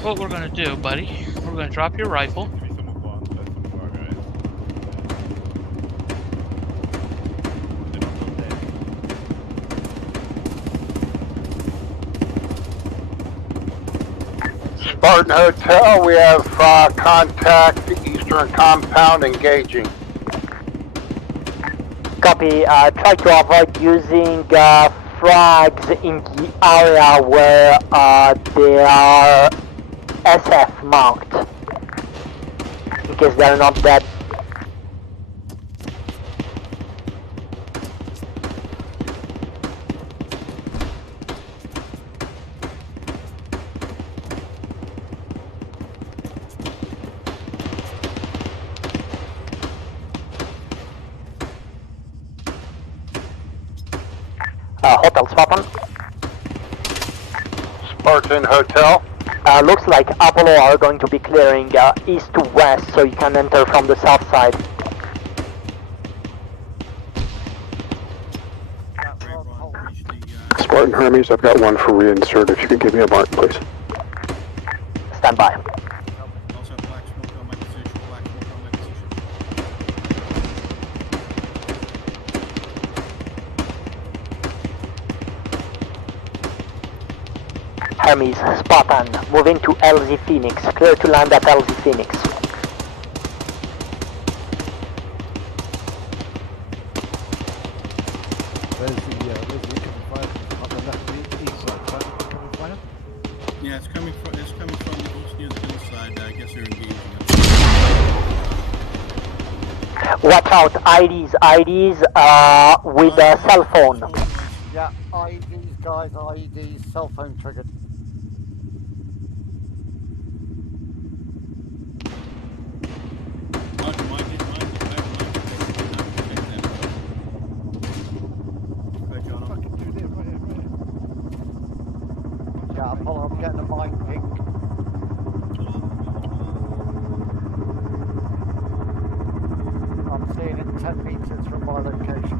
What we're gonna do, buddy, we're gonna drop your rifle. Spartan Hotel, we have contact eastern compound engaging. Copy. Try to avoid using frags in the area where they are SF marked, in case they're not dead. Hotel Spartan. Spartan Hotel. Looks like Apollo are going to be clearing east to west, so you can enter from the south side. Spartan Hermes, I've got one for reinsert. If you could give me a mark, please. Stand by. Hermes, Spartan, moving to LZ Phoenix. Clear to land at LZ Phoenix. There's the incoming fire on the left east side. Incoming fire? Yeah, it's coming from the east near the hillside. I guess they're engaging. Watch out, IDs with a cell phone. Yeah, IEDs, guys, IEDs, cell phone triggered. Yeah, Apollo, I'm getting a mind ping. I'm seeing it 10 meters from my location.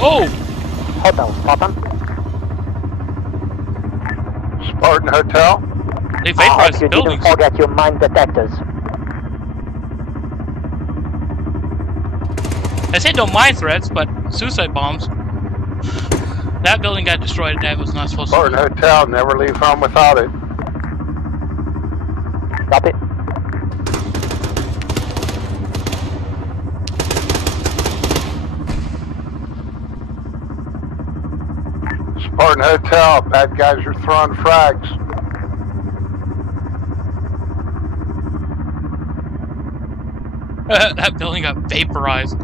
Oh! Hotel, Spartan. Spartan Hotel. They I vaporized hope the you didn't buildings. forget your mine detectors. I said no mine threats, but suicide bombs. That building got destroyed. That was not supposed Spartan to be. Hotel, never leave home without it. Copy. Spartan Hotel, bad guys are throwing frags. That building got vaporized.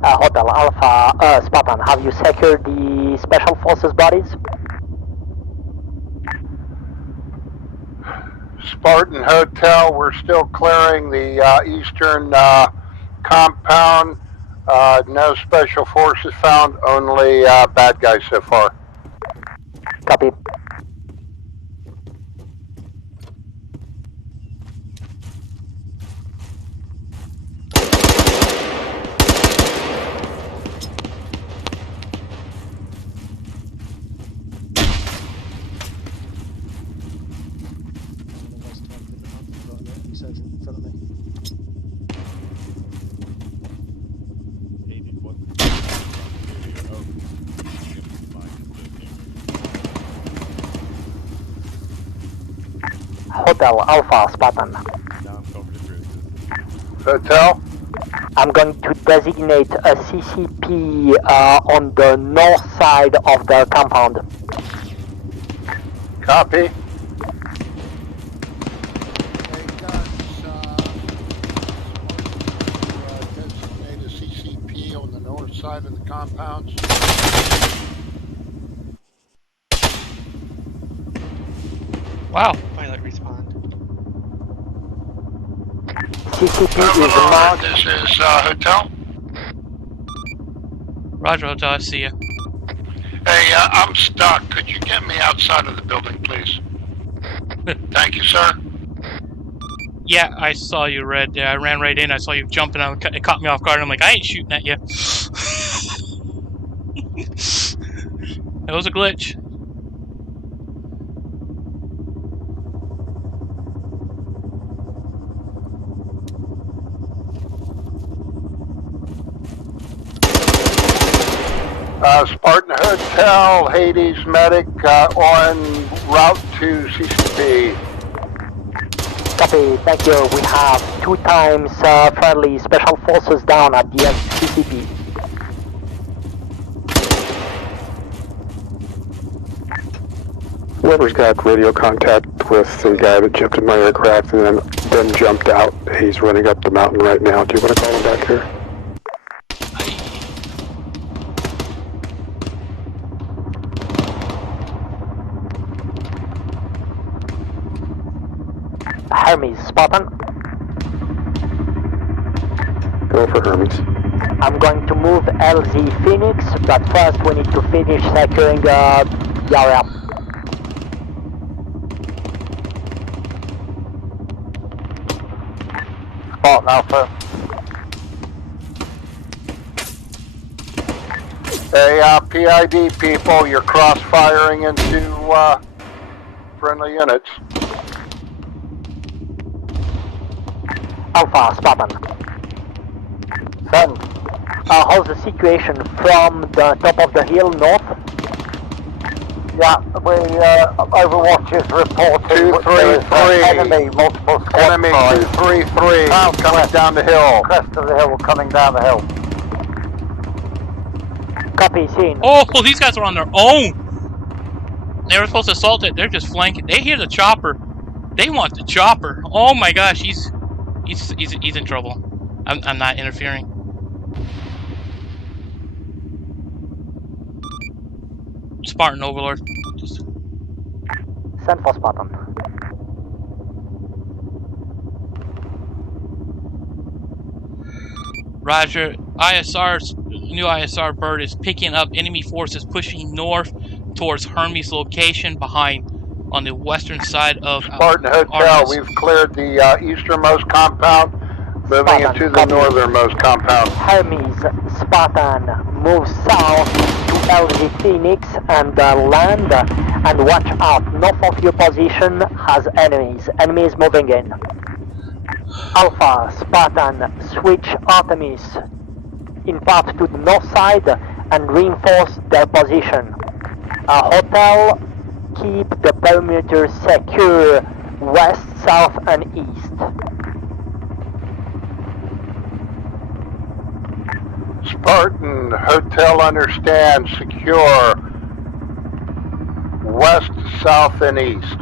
Hotel Alpha, Spartan, have you secured the Special Forces bodies? Spartan Hotel, we're still clearing the eastern compound. No special forces found, only bad guys so far. Copy. Hotel Alpha, Spartan. Hotel? I'm going to designate a CCP on the north side of the compound. Copy. Designate a CCP on the north side of the compounds. Wow. Pilot respawned. CCP is marked. This is Hotel. Roger, Hotel. I see you. Hey, I'm stuck. Could you get me outside of the building, please? Thank you, sir. Yeah, I saw you, Red. Yeah, I ran right in. I saw you jumping out. It caught me off guard. I'm like, I ain't shooting at you. It was a glitch. Spartan Hotel, Hades medic on route to CCP. Copy, thank you. We have 2 times friendly special forces down at the CCP. Whoever's got radio contact with the guy that jumped in my aircraft and then jumped out, he's running up the mountain right now. Do you want to call him back here? Hermes, Spartan. Go for Hermes. I'm going to move LZ Phoenix, but first we need to finish securing the area. Spartan Alpha. Hey, PID people, you're cross-firing into friendly units. Alpha, Spartan. Send. How's the situation from the top of the hill north? Yeah, we Overwatch is reporting 233. enemy, multiple squad Enemy size. 233 coming down the hill. Crest of the hill, coming down the hill. Copy, seen. Oh, these guys are on their own. They were supposed to assault it. They're just flanking. They hear the chopper. They want the chopper. Oh my gosh, he's in trouble. I'm not interfering. Spartan Overlord. Just... Send for Spartan. Roger. ISR new ISR bird is picking up enemy forces pushing north towards Hermes location behind on the western side of Spartan Hotel, Artemis. we've cleared the easternmost compound, moving Spartan, into the copy. northernmost compound. Hermes, Spartan, move south to LZ Phoenix and land, and watch out. North of your position has enemies. Enemies moving in. Alpha, Spartan, switch Artemis in part to the north side and reinforce their position. Hotel, keep the perimeter secure west, south and east. Spartan Hotel, understand, secure west, south and east.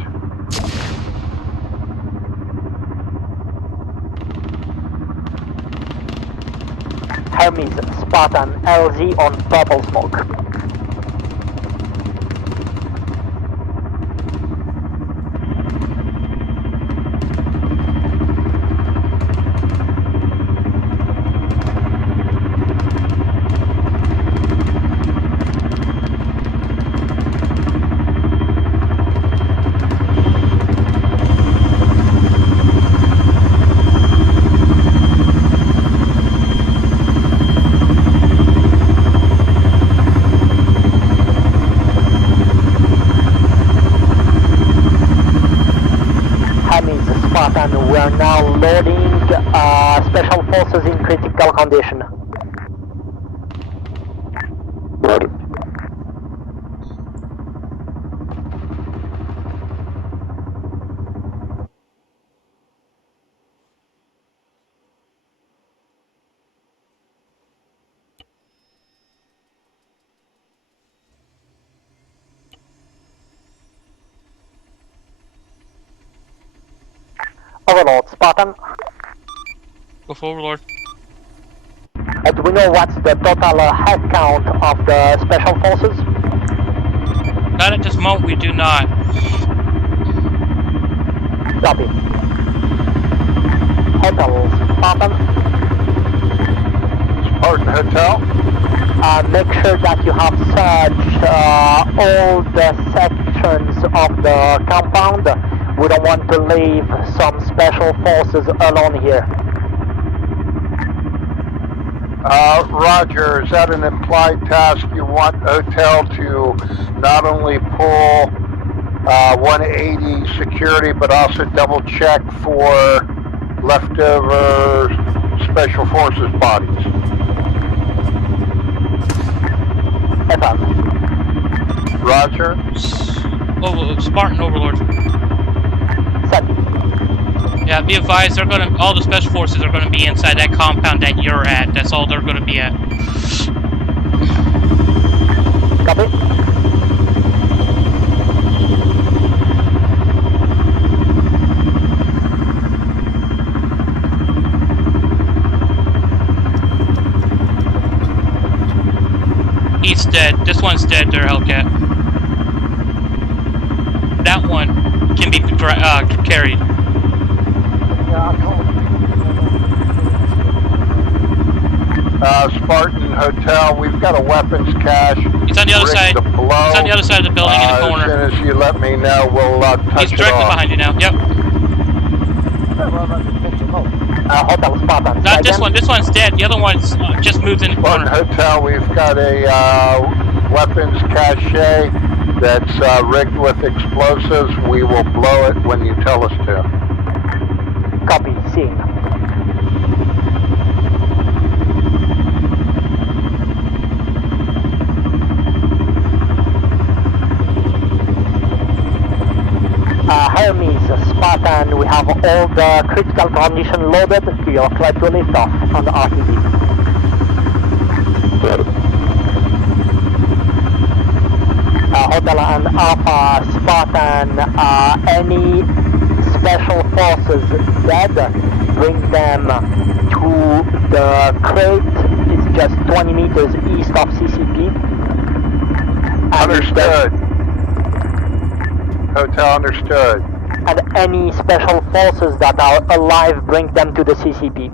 Hermes, Spartan, LZ on purple smoke. Spartan, we are now loading special forces in critical condition. Overlord, Spartan. Go for Overlord. Do we know what's the total head count of the special forces? Not at this moment, we do not. Copy. Hotel, Spartan. Spartan Hotel. Make sure that you have searched all the sections of the compound. We don't want to leave some special forces alone here. Roger, is that an implied task? You want Hotel to not only pull 180 security, but also double check for leftover special forces bodies? FM. Roger. Oh, Spartan Overlord. Set. Yeah, be advised, all the special forces are gonna be inside that compound that you're at. That's all they're gonna be at. Copy. He's dead. This one's dead there, Hellcat. That one can be carried. Spartan Hotel, we've got a weapons cache. He's on the other side. He's on the other side of the building in the corner. As soon as you let me know, we'll touch it off. He's directly behind you now. Yep. Hotel Spartan. Not this one. This one's dead. The other one's just moved in the corner. Spartan Hotel, we've got a weapons cache that's rigged with explosives. We will blow it when you tell us to. Copy. Seen. Hermes, Spartan, we have all the critical condition loaded. You're clear to lift off on the RTB. Hotel and Alpha, Spartan, any special forces dead, bring them to the crate. It's just 20 meters east of CCP. Understood. Hotel, understood. And any special forces that are alive, bring them to the CCP.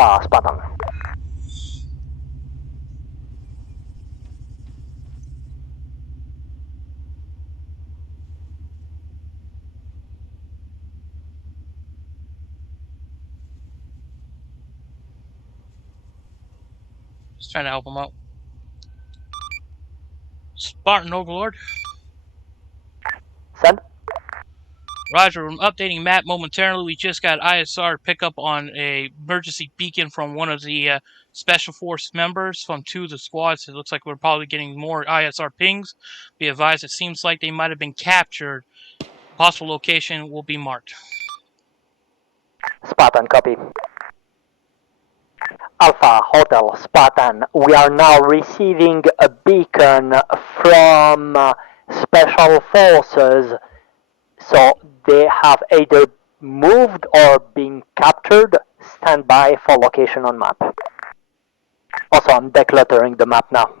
Alpha, Spartan. Just trying to help him out. Spartan Overlord. Send. Roger, I'm updating map momentarily. We just got ISR pickup on a emergency beacon from one of the Special Force members from 2 of the squads. It looks like we're probably getting more ISR pings. Be advised, it seems like they might have been captured. Possible location will be marked. Spartan, copy. Alpha, Hotel, Spartan. We are now receiving a beacon from Special Forces. So they have either moved or been captured. Stand by for location on map. Also, I'm decluttering the map now.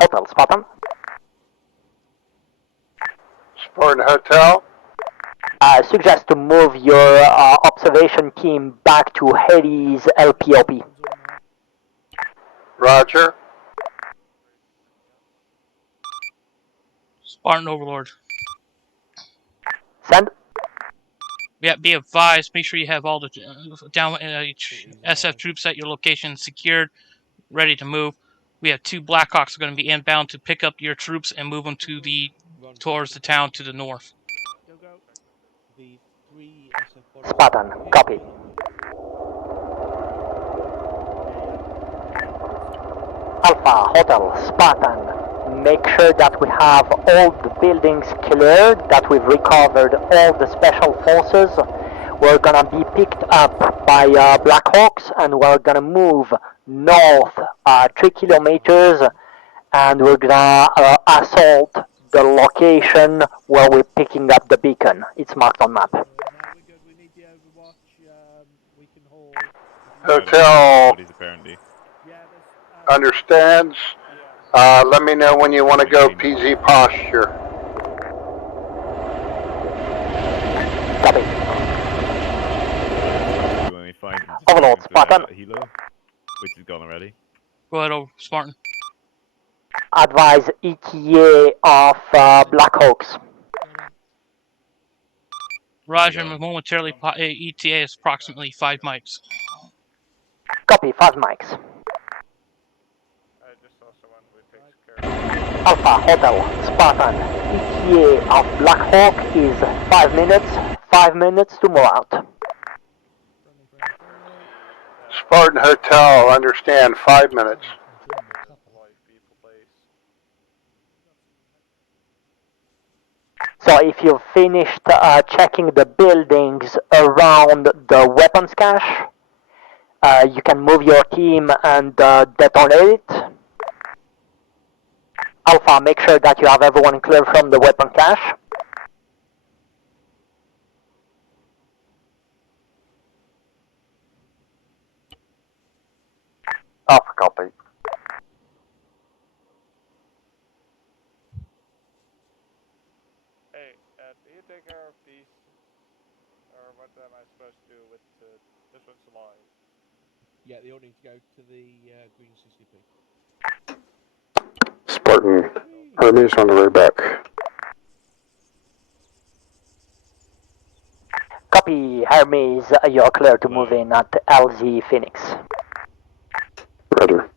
Hotel, Spartan. Spartan Hotel. I suggest to move your observation team back to Hades LPOP. Roger. Spartan Overlord. Send. Yeah, be advised, make sure you have all the SF troops at your location secured, ready to move. We have 2 Blackhawks going to be inbound to pick up your troops and move them to towards the town to the north. Spartan, copy. Alpha, Hotel, Spartan. Make sure that we have all the buildings cleared, that we've recovered all the special forces. We're gonna be picked up by Blackhawks and we're gonna move north 3 kilometers and we're gonna assault the location where we're picking up the beacon. It's marked on map. Hotel understands. Let me know when you want to go PZ posture. Copy. Overlord, Spartan. Which is gone already. Go ahead, over, Spartan. Advise ETA of Blackhawks. Roger, momentarily, ETA is approximately 5 mics. Copy, 5 mics. Alpha, Hotel, Spartan. ETA of Blackhawk is 5 minutes. 5 minutes to move out. Spartan Hotel, understand, 5 minutes. So if you've finished checking the buildings around the weapons cache, you can move your team and detonate it. Alpha, make sure that you have everyone clear from the weapon cache. Alpha, copy. Hey, do you take care of these? Or what am I supposed to do with this one's alive? Yeah, they all need to go to the green CCP. Spartan, Hermes on the way back. Copy, Hermes, you're clear to move in at LZ Phoenix. Roger.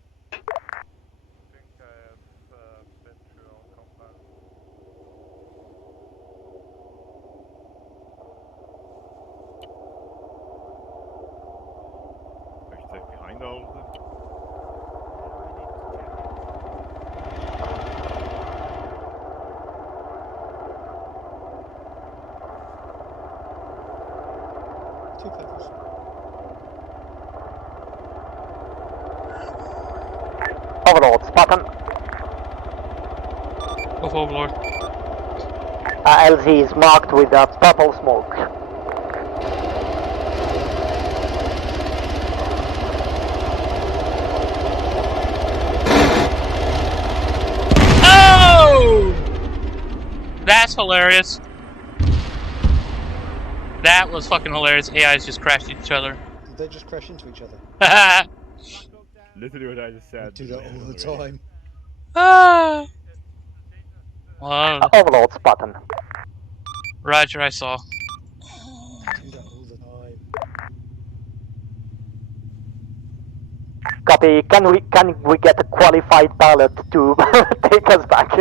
Behind all of them. Overlord, Spartan. Go for Overlord. LZ is marked with purple smoke. That's hilarious. That was fucking hilarious. AIs just crashed into each other. Did they just crash into each other? Literally what I just said. They do that all the time. Ah. Well, Overlord Spartan. Roger, I saw. They do that all the time. Copy. Can we get a qualified pilot to take us back?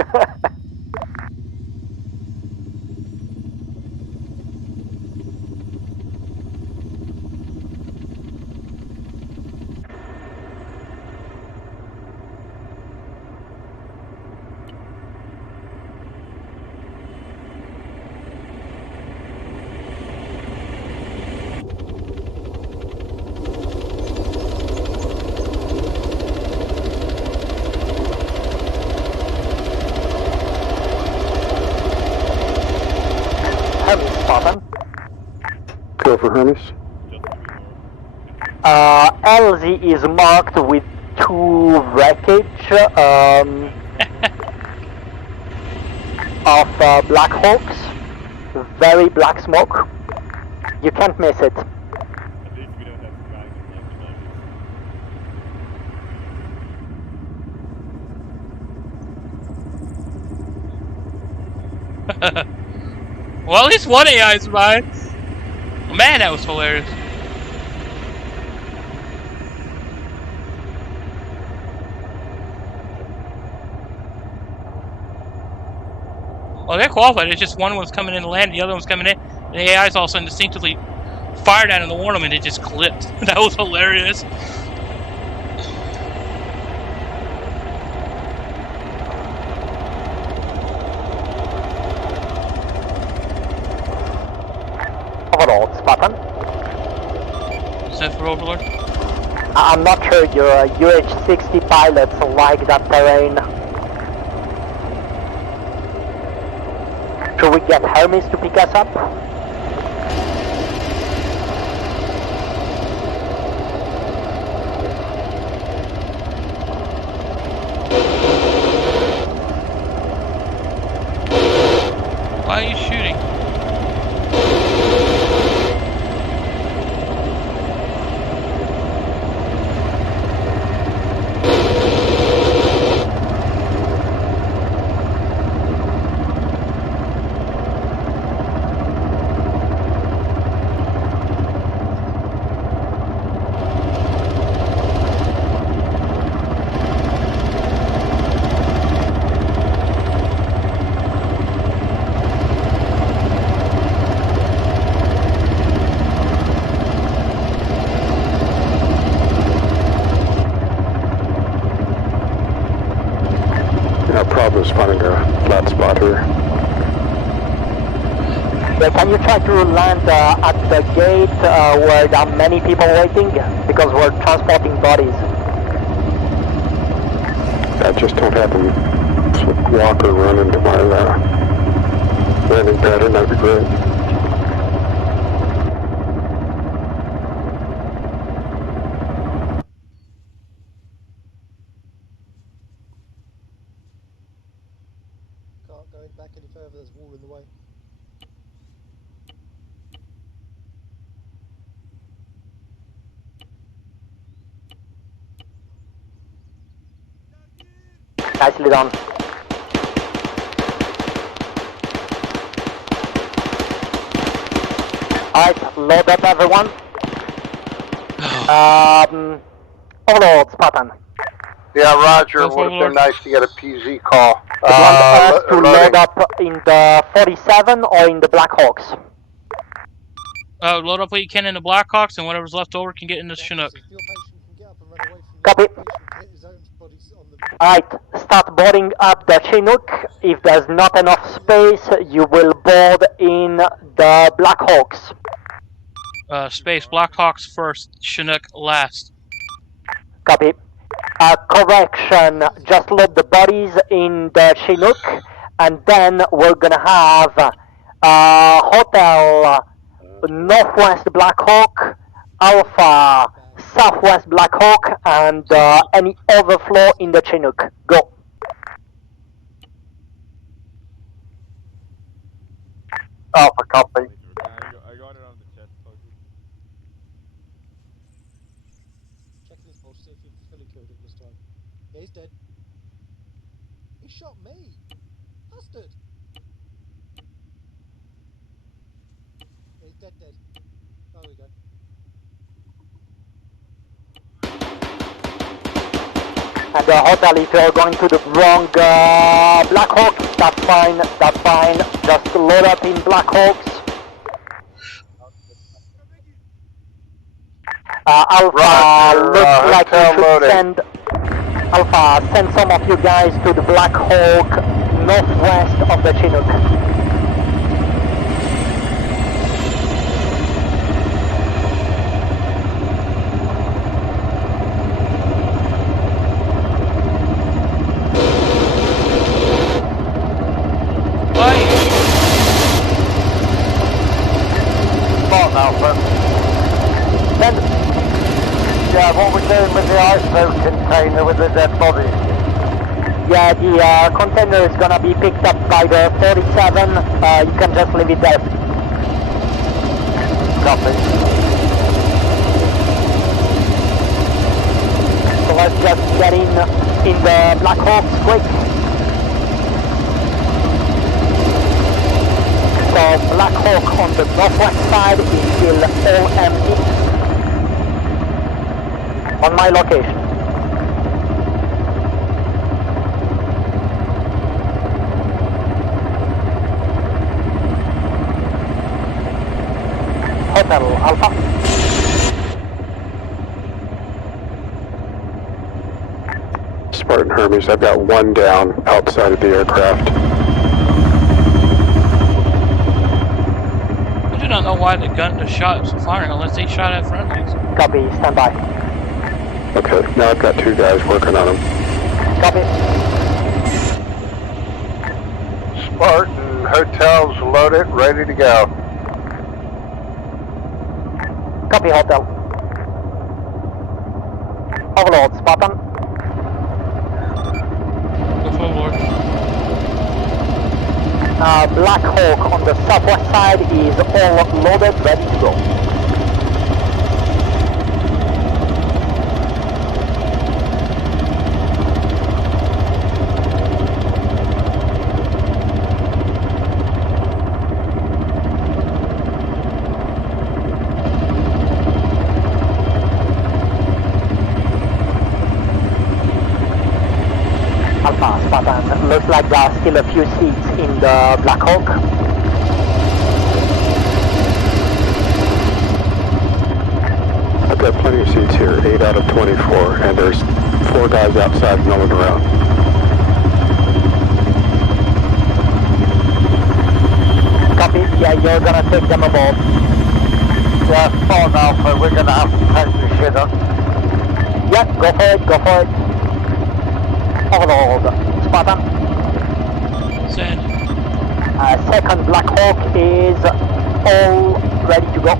Hermes Spartan. Go for Hermes. LZ is marked with 2 wreckage of Black Hawks. Very black smoke. You can't miss it. At least we don't have to drive it. Well, at least one AI survived. Man, that was hilarious. Well, they're qualified. It's just one was coming in to land, the other one's coming in. The AIs all of a sudden distinctively fired at him to warn him, and it just clipped. That was hilarious. Overlord Spartan. Is that for Overlord? I'm not sure your UH-60 pilots like that terrain. Should we get Hermes to pick us up? Why are you shooting? Bravo spotting a flat spot here. Yeah, can you try to land at the gate where there are many people waiting? Because we're transporting bodies. I just don't have them walk or run into my landing pattern. That'd be great. Can't go back any further, there's a wall in the way. Nicely done. Alright, load up everyone. Overlord Spartan. Yeah, Roger. It would have been nice to get a PZ call. Do you want us to load up in the 47 or in the Blackhawks? Load up what you can in the Blackhawks, and whatever's left over can get in the Chinook. Copy. Alright, start boarding up the Chinook. If there's not enough space, you will board in the Blackhawks. Space, Blackhawks first, Chinook last. Copy. Correction, just load the bodies in the Chinook, and then we're gonna have Hotel Northwest Blackhawk, Alpha Southwest Blackhawk, and any overflow in the Chinook. Go. Alpha, copy. I got it on the chest pocket. Checking his pulse, see if you've fully killed him this time. Yeah, he's dead. He shot me! Bastard! Yeah, he's dead. Oh, there we go. And the hotel, if you're going to the wrong Black Hawk, that's fine, Just load up in Black Hawks. Alpha, Roger, looks like you hotel should loaded. send... Alpha, send some of you guys to the Black Hawk, northwest of the Chinook. Spot Alpha. Then, yeah, what we're doing with the ISO container with the dead bodies. Yeah, the container is gonna be picked up by the 47, you can just leave it there. Copy. So let's just get in the Black Hawks quick. So Black Hawk on the northwest side is still all empty. On my location. Hotel Alpha. Spartan Hermes, I've got one down outside of the aircraft. I do not know why the shots are firing unless they shot at friendlies. Copy, stand by. Okay, now I've got two guys working on them. Copy. Spartan, hotels loaded, ready to go. Copy, Hotel. Overlord, Spartan. Go forward. Black Hawk on the southwest side is all loaded, ready to go. Alpha, Spartan, looks like there are still a few seats in the Black Hawk. I've got plenty of seats here, 8 out of 24, and there's 4 guys outside milling around. Copy, yeah, you're gonna take them aboard. Yeah, Spawn Alpha, we're gonna have to take the shit up. Yeah, go for it. Overlord, Spartan. Send. Second Black Hawk is all ready to go.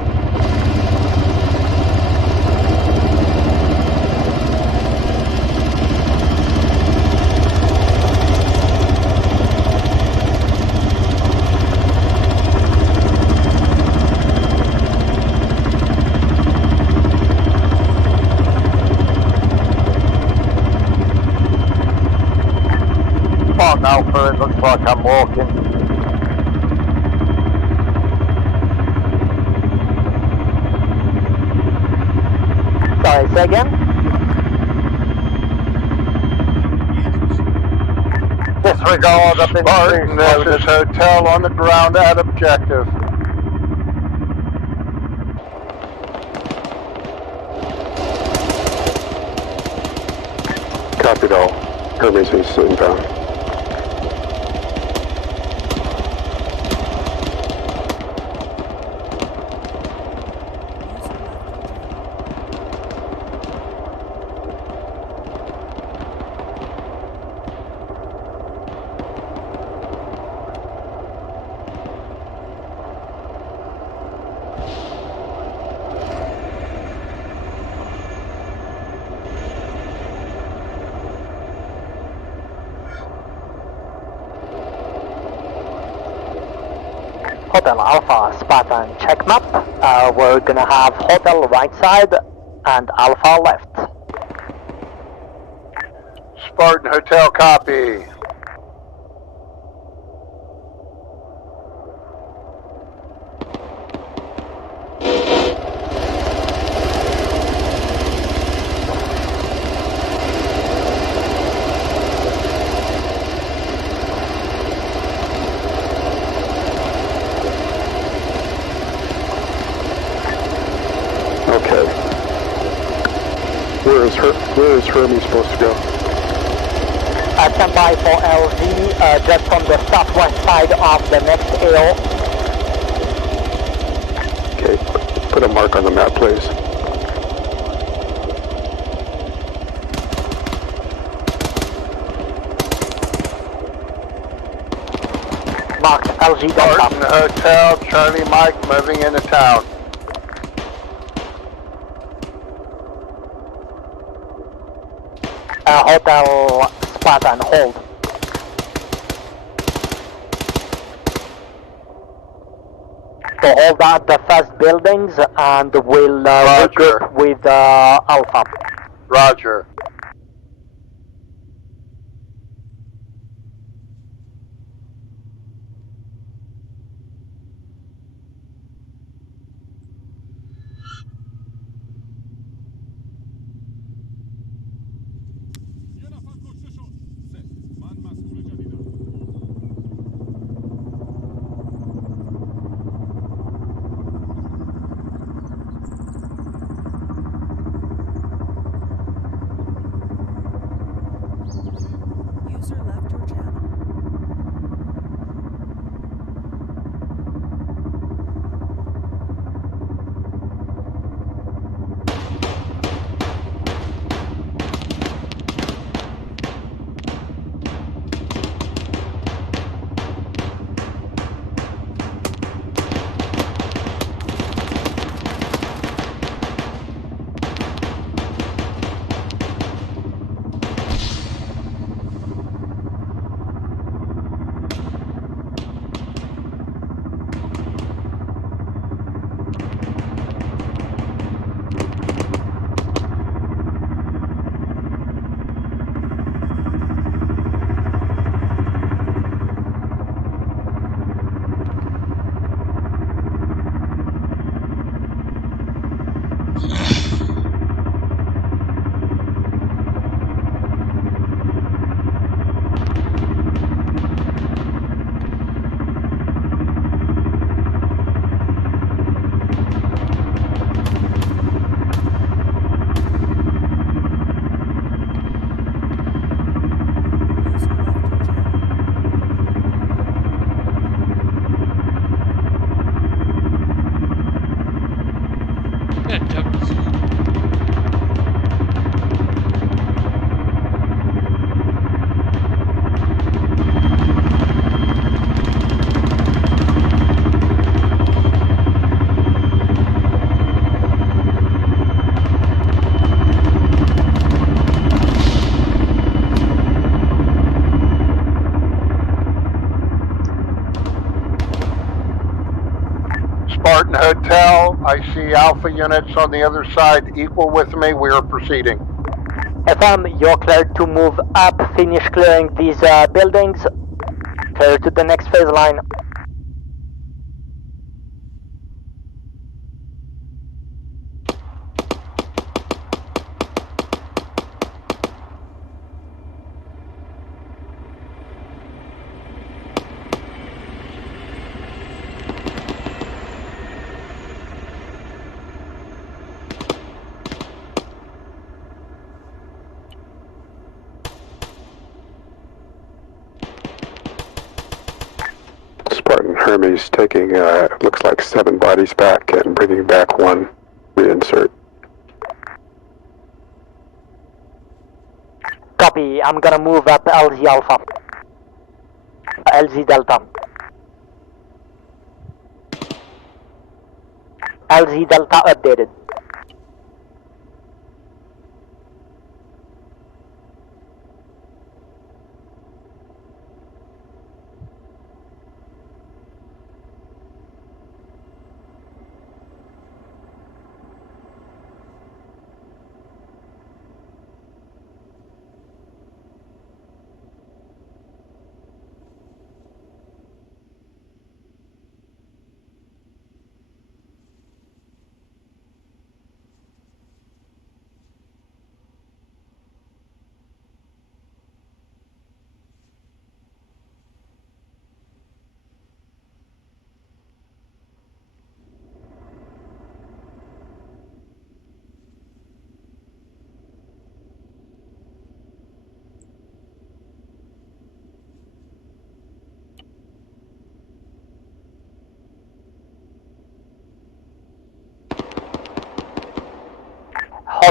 Spawn Alpha, it looks like I'm walking. Sorry, say again? Disregard, I've been Spartan, this is hotel on the ground at objective. Copied all. Hermes is inbound. Hotel Alpha, Spartan, check map. We're gonna have Hotel right side and Alpha left. Spartan Hotel, copy. Okay. Where is Hermes supposed to go? Stand by for LZ, just from the southwest side of the next AO. Okay, put a mark on the map, please. Marked LZ Spartan Hotel, Charlie Mike, moving into town. Hotel Spartan, hold. So hold at the first buildings and we'll regroup with Alpha. Roger. User left your channel. Spartan Hotel, I see Alpha units on the other side equal with me. We are proceeding. FM, you're cleared to move up, finish clearing these buildings. Clear to the next phase line. Spartan Hermes taking, looks like 7 bodies back and bringing back 1 reinsert. Copy, I'm gonna move up LZ Alpha. LZ Delta. LZ Delta updated.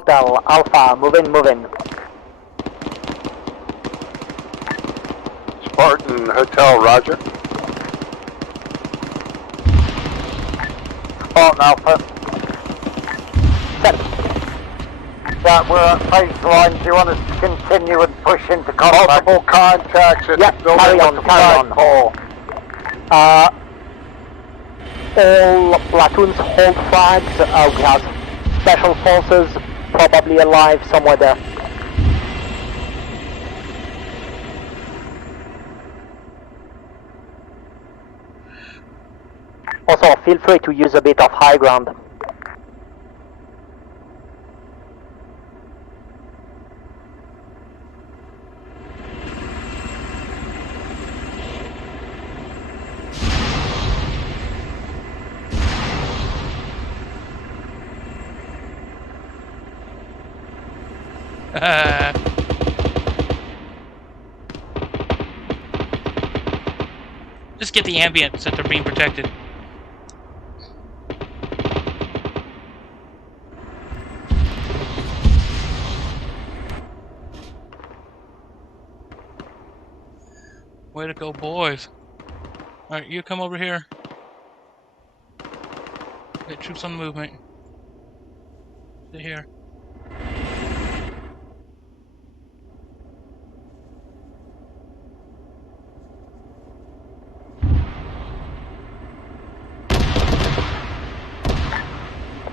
Hotel Alpha, moving. Spartan Hotel, roger. Spartan Alpha. Set. Yeah, we're at baseline. Do you want us to continue and push into contact? Multiple contacts at Yep, the building carry with on, the carry on. flagpole. All platoons hold flags. We have special forces probably alive somewhere there. Also, feel free to use a bit of high ground. Just get the ambience that they're being protected. Way to go, boys. Alright, you come over here. Get troops on the movement. Sit here.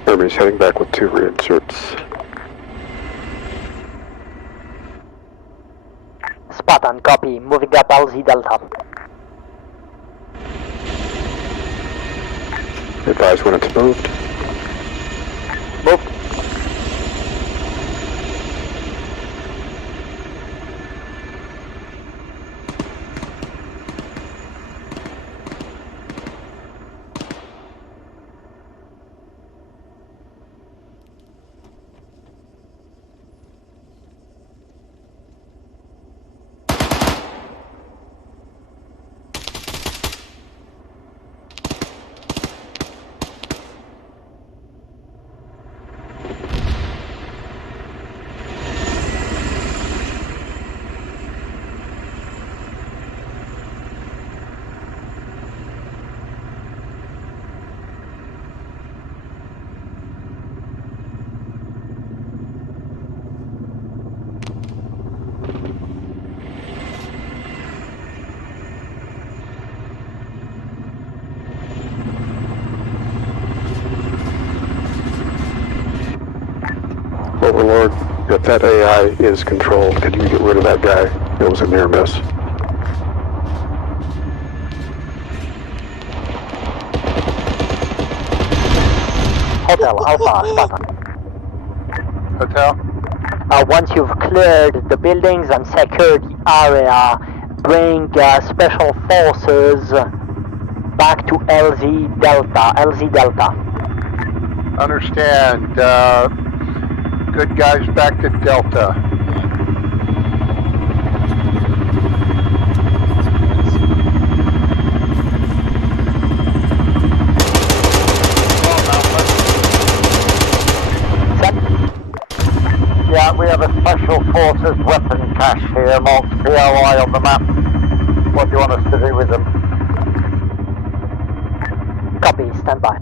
Army's heading back with 2 reinserts. Spartan, copy. Moving up LZ Delta. Advise when it's moved. Moved. Overlord, if that AI is controlled, can you get rid of that guy? It was a near miss. Hotel Alpha, Spartan. Hotel? Once you've cleared the buildings and secured the area, bring special forces back to LZ Delta. Understand. Good guys back to Delta. Yeah, we have a special forces weapon cache here, marked POI on the map. What do you want us to do with them? Copy, stand by.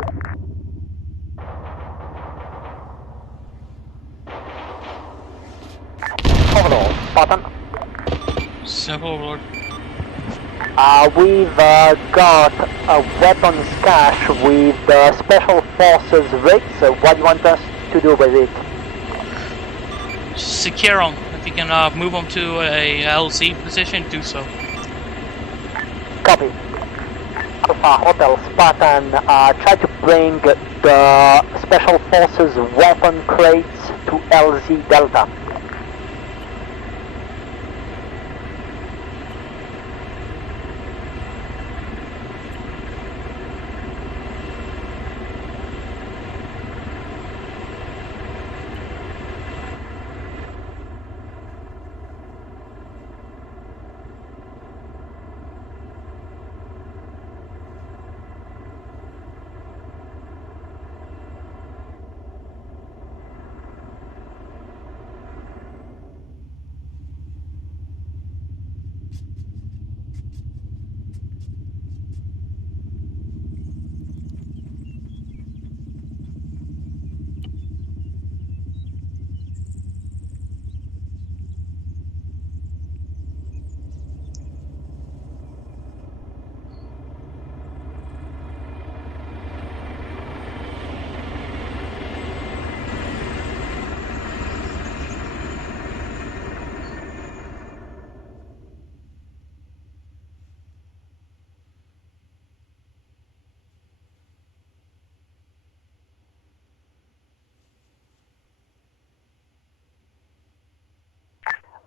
Overlord, Spartan. Simple, Overlord. We've got a weapons cache with special forces rigs. So what do you want us to do with it? Secure them. If you can move them to a LZ position, do so. Copy. Alpha Hotel Spartan, try to bring the special forces weapon crates to LZ Delta.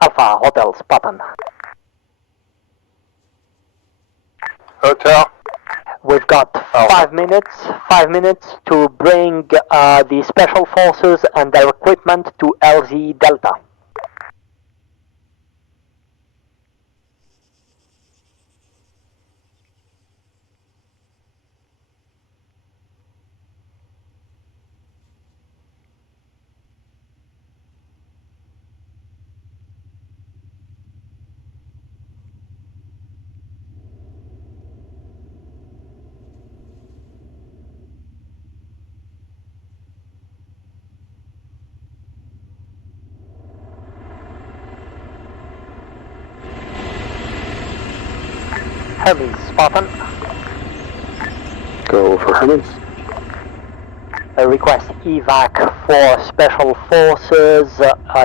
Alpha, Hotel Spartan. Hotel? We've got 5 minutes to bring the Special Forces and their equipment to LZ Delta. Hermes, Spartan. Go for Hermes. I request evac for Special Forces,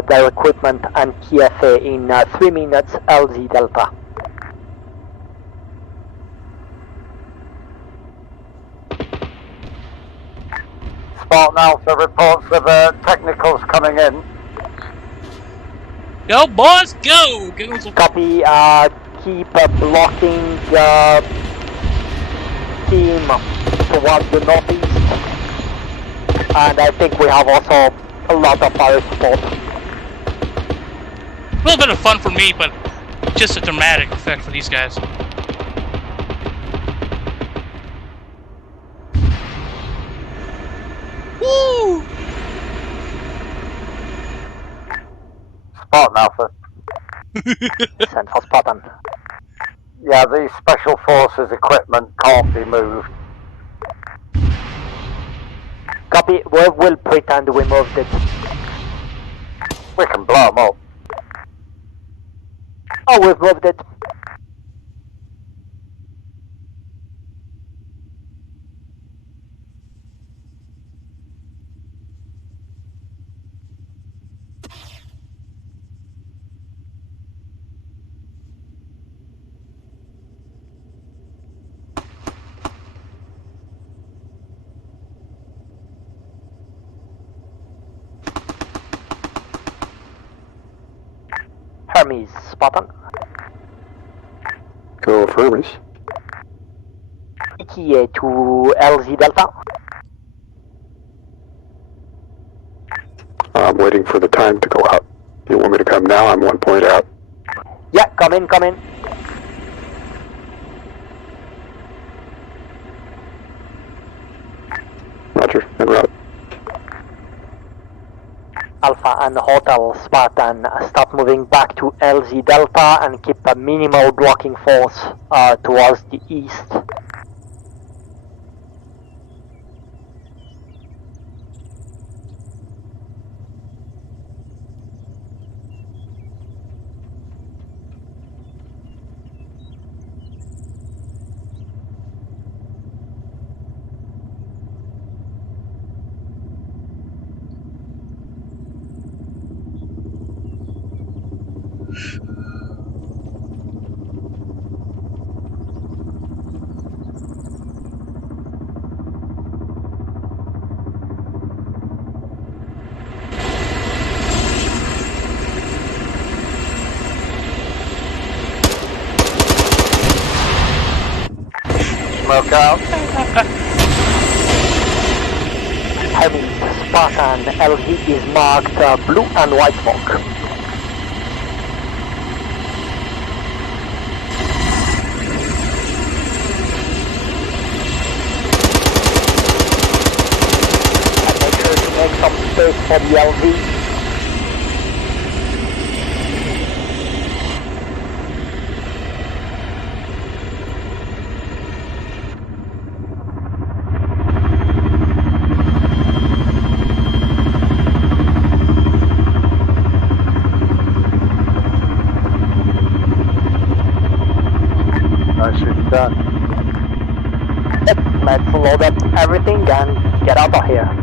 their equipment and TFA in 3 minutes, LZ Delta. Spartan Alpha reports of technicals coming in. Go, boys, go! Copy, keep blocking team towards the northeast. And I think we have also a lot of fire support. A little bit of fun for me, but just a dramatic effect for these guys. Woo! Spartan Alpha. Central Spartan. Yeah, the Special Forces equipment can't be moved. Copy, we'll pretend we moved it. We can blow them up. Oh, we've moved it. Hermes, Spartan. Go for Hermes. ETA to LZ Delta. I'm waiting for the time to go out. You want me to come now? I'm 1 point out. Yeah, come in, come in. Roger, en route. Alpha and Hotel Spartan, start moving back to LZ Delta and keep a minimal blocking force towards the east. Smoke out. Heavy Spartan LZ is marked blue and white smoke. And make sure to make some space for the LZ. Done. Yep, let's load up everything and get out of here.